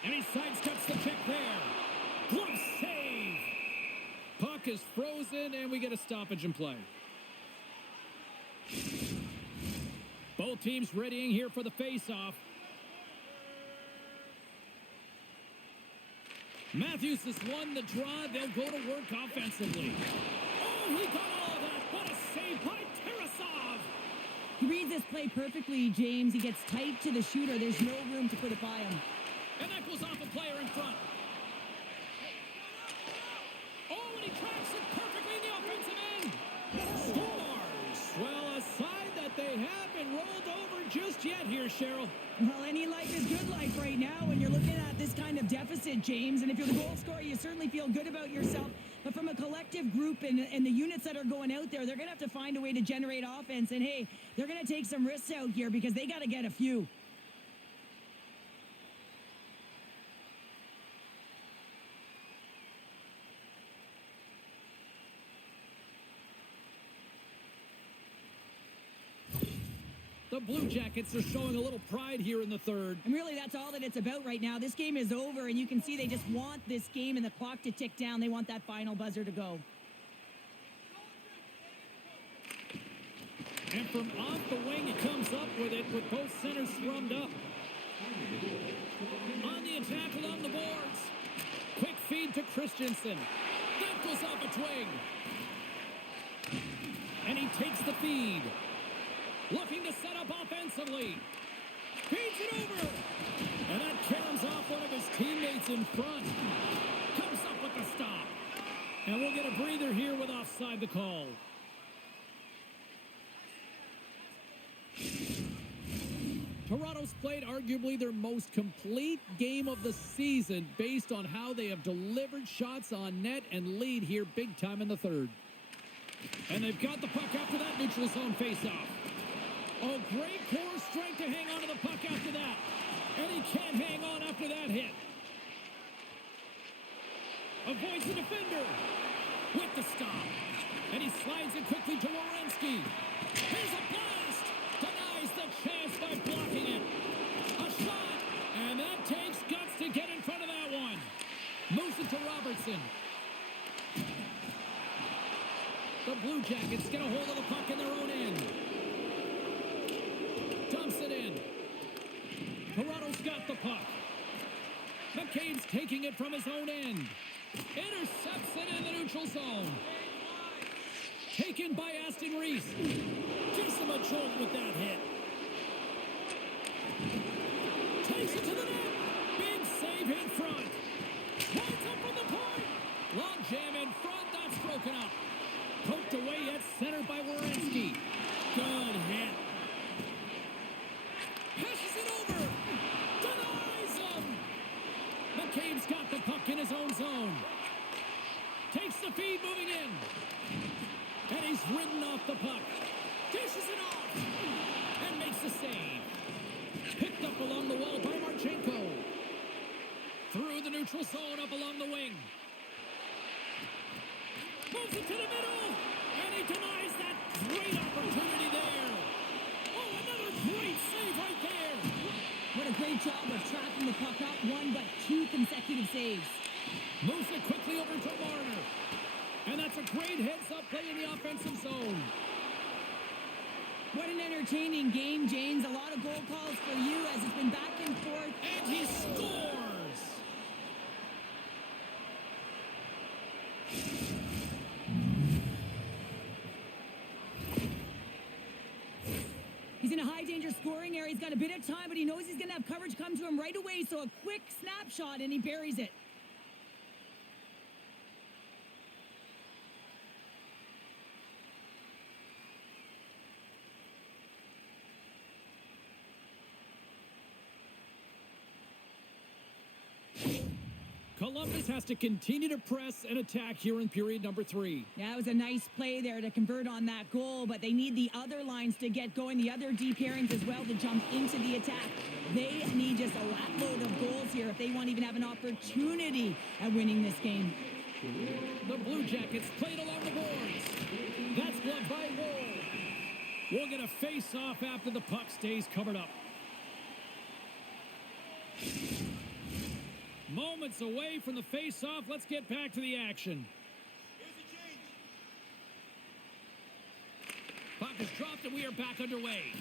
And he sidesteps the check there. What a save! Puck is frozen, and we get a stoppage in play. Both teams readying here for the face-off. Matthews has won the draw. They'll go to work offensively. Oh, he got all of that. What a save by Tarasov. He reads this play perfectly, James. He gets tight to the shooter. There's no room to put it by him. And that goes off a player in front. Oh, and he tracks it perfectly in the offensive end. Scores. Well, a side that they haven't rolled over just yet here, Cheryl. Well, any life is good life right now when you're looking at this kind of deficit, James. And if you're the goal scorer, you certainly feel good about yourself. But from a collective group and the units that are going out there, they're going to have to find a way to generate offense. And, hey, they're going to take some risks out here because they got to get a few. The Blue Jackets are showing a little pride here in the third. And really, that's all that it's about right now. This game is over, and you can see they just want this game and the clock to tick down. They want that final buzzer to go. And from off the wing, he comes up with it with both centers thrummed up. On the attack along the boards. Quick feed to Christensen. That goes off a twig. And he takes the feed. Looking to set up offensively. Feeds it over. And that caroms off one of his teammates in front. Comes up with the stop. And we'll get a breather here with offside the call. Toronto's played arguably their most complete game of the season based on how they have delivered shots on net and lead here big time in the third. And they've got the puck after that neutral zone faceoff. Oh, great core strength to hang on to the puck after that. And he can't hang on after that hit. Avoids the defender with the stop. And he slides it quickly to Werenski. Here's a blast. Denies the chance by blocking it. A shot. And that takes guts to get in front of that one. Moves it to Robertson. The Blue Jackets get a hold of the puck in their own end. Dumps it in. Toronto's got the puck. McCabe's taking it from his own end. Intercepts it in the neutral zone. Taken by Aston Reese. Gives him a jolt with that hit. Takes it to the net. Big save in front. Points up from the point. Long jam in front. That's broken up. Poked away at center by Werenski. Good hit. Passes it over. Denies him. McCabe's got the puck in his own zone. Takes the feed moving in. And he's ridden off the puck. Dishes it off. And makes the save. Picked up along the wall by Marchenko. Through the neutral zone up along the wing. Moves it to the middle. And he denies that great opportunity there. Oh, another great save right there. What a great job of tracking the puck up. One, but two consecutive saves. Moves it quickly over to Marner. And that's a great heads-up play in the offensive zone. What an entertaining game, James. A lot of goal calls for you as it's been back and forth. And he scores! He's in a high-danger scoring area. He's got a bit of time, but he knows he's going to have coverage come to him right away. So a quick snapshot, and he buries it. Columbus has to continue to press and attack here in period number 3. Yeah, it was a nice play there to convert on that goal, but they need the other lines to get going, the other deep pairings as well to jump into the attack. They need just a load of goals here if they want to even have an opportunity at winning this game. The Blue Jackets played along the boards. That's blocked by Woll. We'll get a face-off after the puck stays covered up. Moments away from the face-off. Let's get back to the action. Puck is dropped and we are back underway.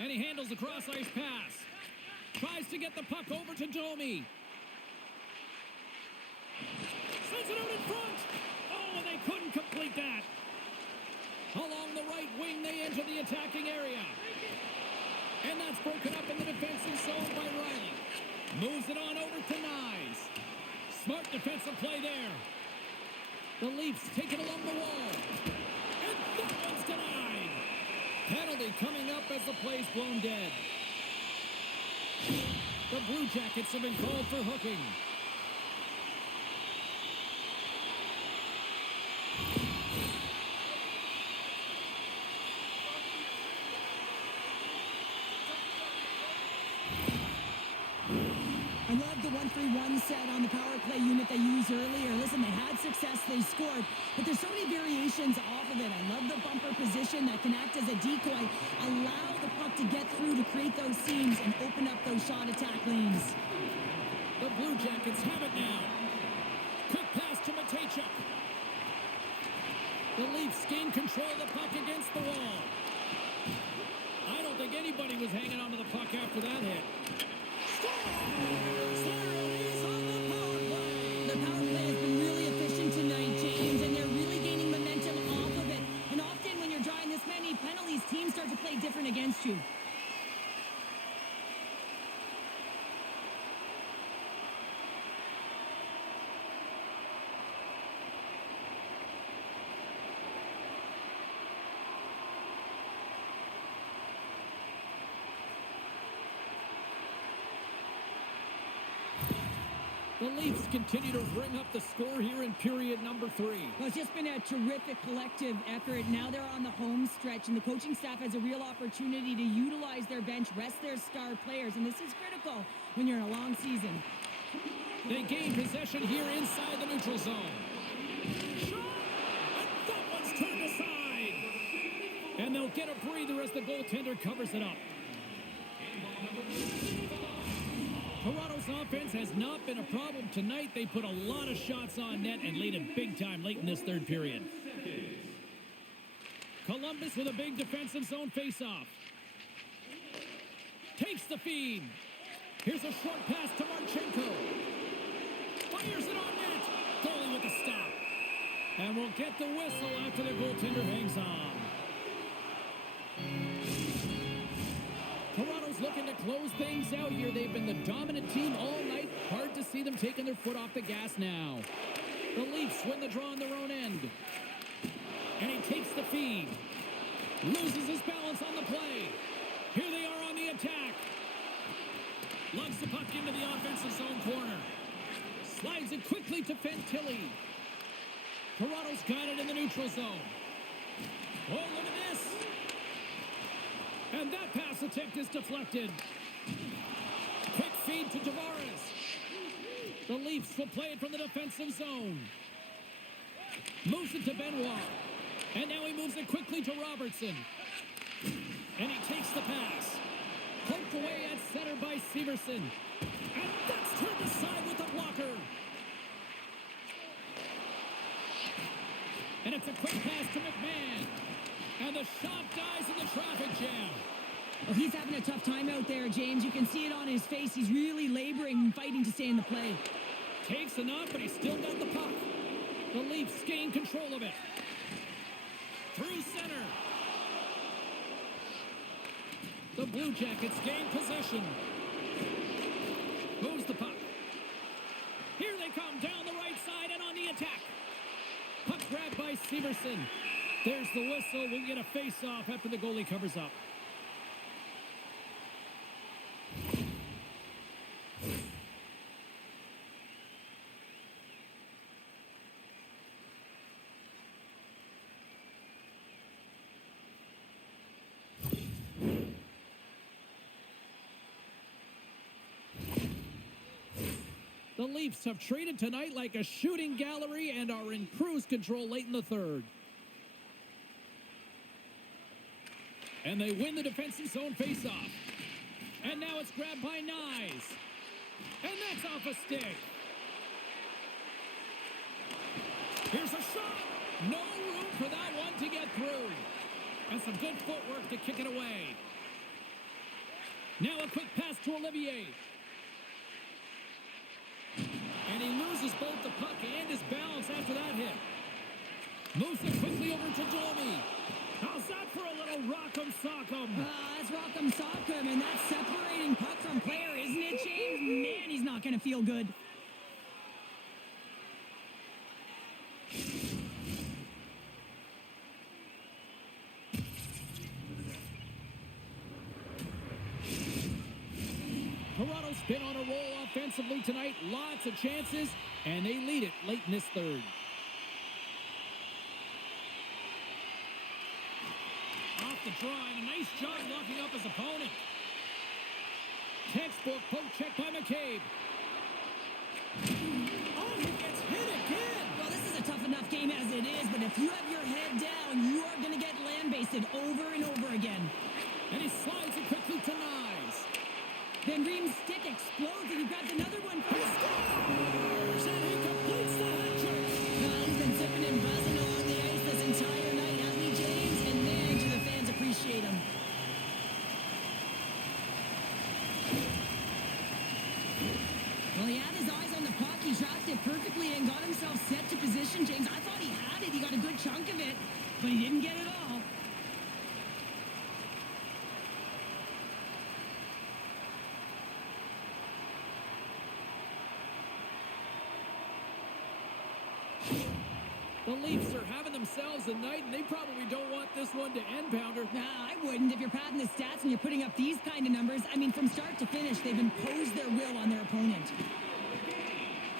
And he handles the cross-ice pass. Tries to get the puck over to Domi. Sends it out in front. Oh, and they couldn't complete that. Along the right wing, they enter the attacking area. And that's broken up in the defensive zone by Riley. Moves it on over to Nyes. Smart defensive play there. The Leafs take it along the wall. And that one's denied. Penalty coming up as the play's blown dead. The Blue Jackets have been called for hooking. I love the 1-3-1 set on the power play unit they used earlier. Listen, they had success, they scored, but there's so many variations off of it. I love the bumper position that can act as a decoy, allow the puck to get through to create those seams and open up those shot attack lanes. The Blue Jackets have it now. Quick pass to Matejchuk. The Leafs gain control of the puck against the wall. I don't think anybody was hanging onto the puck after that hit. The power play has been really efficient tonight, James, and they're really gaining momentum off of it. And often when you're drawing this many penalties, teams start to play different against you. The Leafs continue to bring up the score here in period number 3. Well, it's just been a terrific collective effort. Now they're on the home stretch, and the coaching staff has a real opportunity to utilize their bench, rest their star players, and this is critical when you're in a long season. They gain possession here inside the neutral zone. Shot! And that one's turned aside. And they'll get a breather as the goaltender covers it up. Toronto's offense has not been a problem tonight. They put a lot of shots on net and laid it big time late in this third period. Columbus with a big defensive zone faceoff. Takes the feed. Here's a short pass to Marchenko. Fires it on net. Goalie with the stop. And we'll get the whistle after the goaltender hangs on. Toronto's looking to close things out here. They've been the dominant team all night. Hard to see them taking their foot off the gas now. The Leafs win the draw on their own end. And he takes the feed. Loses his balance on the play. Here they are on the attack. Lugs the puck into the offensive zone corner. Slides it quickly to Fantilli. Toronto's got it in the neutral zone. Oh, look at this. And that pass attempt is deflected. Quick feed to Tavares. The Leafs will play it from the defensive zone. Moves it to Benoit. And now he moves it quickly to Robertson. And he takes the pass. Poked away at center by Severson. And that's turned aside with the blocker. And it's a quick pass to McMahon. And the shot dies in the traffic jam. Well, he's having a tough time out there, James. You can see it on his face. He's really laboring and fighting to stay in the play. Takes a knock, but he's still got the puck. The Leafs gain control of it. Through center. The Blue Jackets gain possession. Moves the puck. Here they come down the right side and on the attack. Puck grabbed by Severson. There's the whistle. We'll get a face-off after the goalie covers up. The Leafs have traded tonight like a shooting gallery and are in cruise control late in the third. And they win the defensive zone faceoff. And now it's grabbed by Nyes. And that's off a stick. Here's a shot. No room for that one to get through. And some good footwork to kick it away. Now a quick pass to Olivier. And he loses both the puck and his balance after that hit. Moves it quickly over to Domi. How's that for a little rock'em sock'em? That's rock'em sock'em, and that's separating puck from player, isn't it, James? Man, he's not going to feel good. Toronto's been on a roll offensively tonight. Lots of chances, and they lead it late in this third. Off the draw, and a nice job locking up his opponent. Textbook poke check by McCabe. Oh, he gets hit again. Well, this is a tough enough game as it is, but if you have your head down, you are going to get land-basted over and over again. And he slides it quickly to Nyes. Then Ream's stick explodes, and he grabs another one for He scores, and he completes the hat trick. He's been zipping and buzzing along the ice this entire night, hasn't he, James? And man, do the fans appreciate him. quickly and got himself set to position, James. I thought he had it. He got a good chunk of it, but he didn't get it all. The Leafs are having themselves a night, and they probably don't want this one to end, Pounder. Nah, I wouldn't. If you're padding the stats and you're putting up these kind of numbers, I mean, from start to finish, they've imposed their will on their opponent.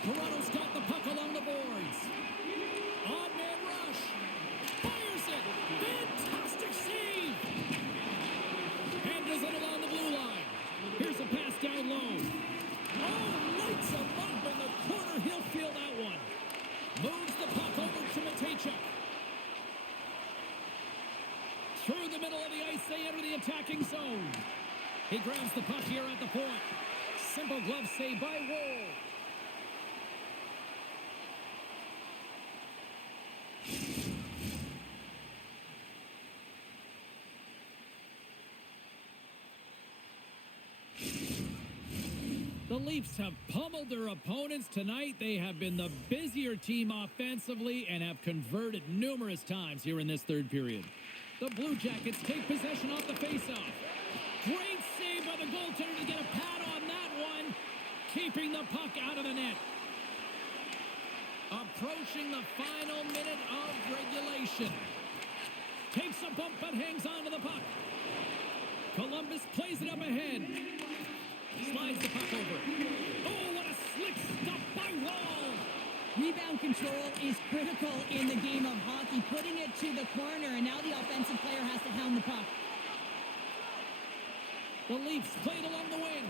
Toronto's got the puck along the boards. Odd man rush. Fires it. Fantastic save. Handles it along the blue line. Here's a pass down low. Oh, lights him up in the corner. He'll feel that one. Moves the puck over to Matejchuk. Through the middle of the ice, they enter the attacking zone. He grabs the puck here at the point. Simple glove save by Woll. The Leafs have pummeled their opponents tonight. They have been the busier team offensively and have converted numerous times here in this third period. The Blue Jackets take possession off the faceoff. Great save by the goaltender to get a pad on that one, keeping the puck out of the net. Approaching the final minute of regulation. Takes a bump but hangs on to the puck. Columbus plays it up ahead. Slides the puck over. Oh, what a slick stop by Wall. Rebound control is critical in the game of hockey. Putting it to the corner, and now the offensive player has to hound the puck. The Leafs played along the wing.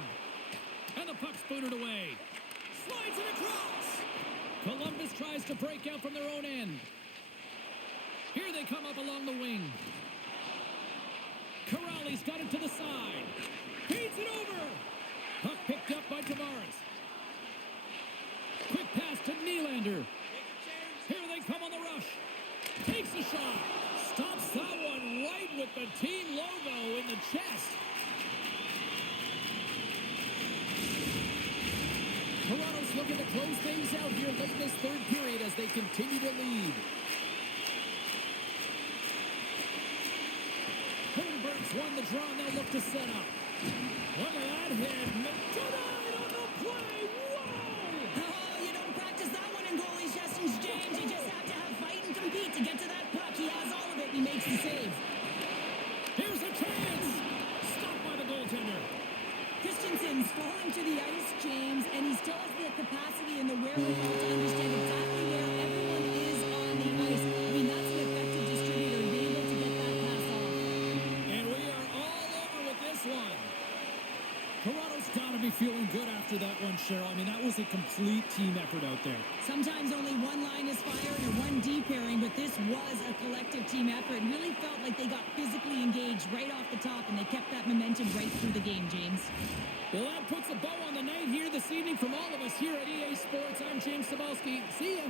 And the puck's booted away. Slides it across. Columbus tries to break out from their own end. Here they come up along the wing. Corrali's got it to the side. Feeds it over. Puck picked up by Tavares. Quick pass to Nylander. Here they come on the rush. Takes a shot. Stops that one right with the team logo in the chest. Toronto's looking to close things out here late in this third period as they continue to lead. Holmberg's won the draw, and they'll look to set up. Look at that hit. Denied on the play. Whoa! Oh, you don't practice that one in goalie sessions, James. You just have to have fight and compete to get to that puck. He has all of it. He makes the save. Here's a chance. Stopped by the goaltender. Christensen's falling to the ice, James, and he still has the capacity and the wherewithal to understand exactly where everyone is on the ice. I mean, that's an effective distributor to be able to get that pass off. And we are all over with this one. Toronto's got to be feeling good after that one, Cheryl. I mean, that was a complete team effort out there. Sometimes only one line is fired or one D pairing, but this was a collective team effort. It really felt like they got physically engaged right off the top, and they kept that momentum right through the game, James. Well, that puts a bow on the night here this evening from all of us here at EA Sports. I'm James Cebulski. See ya.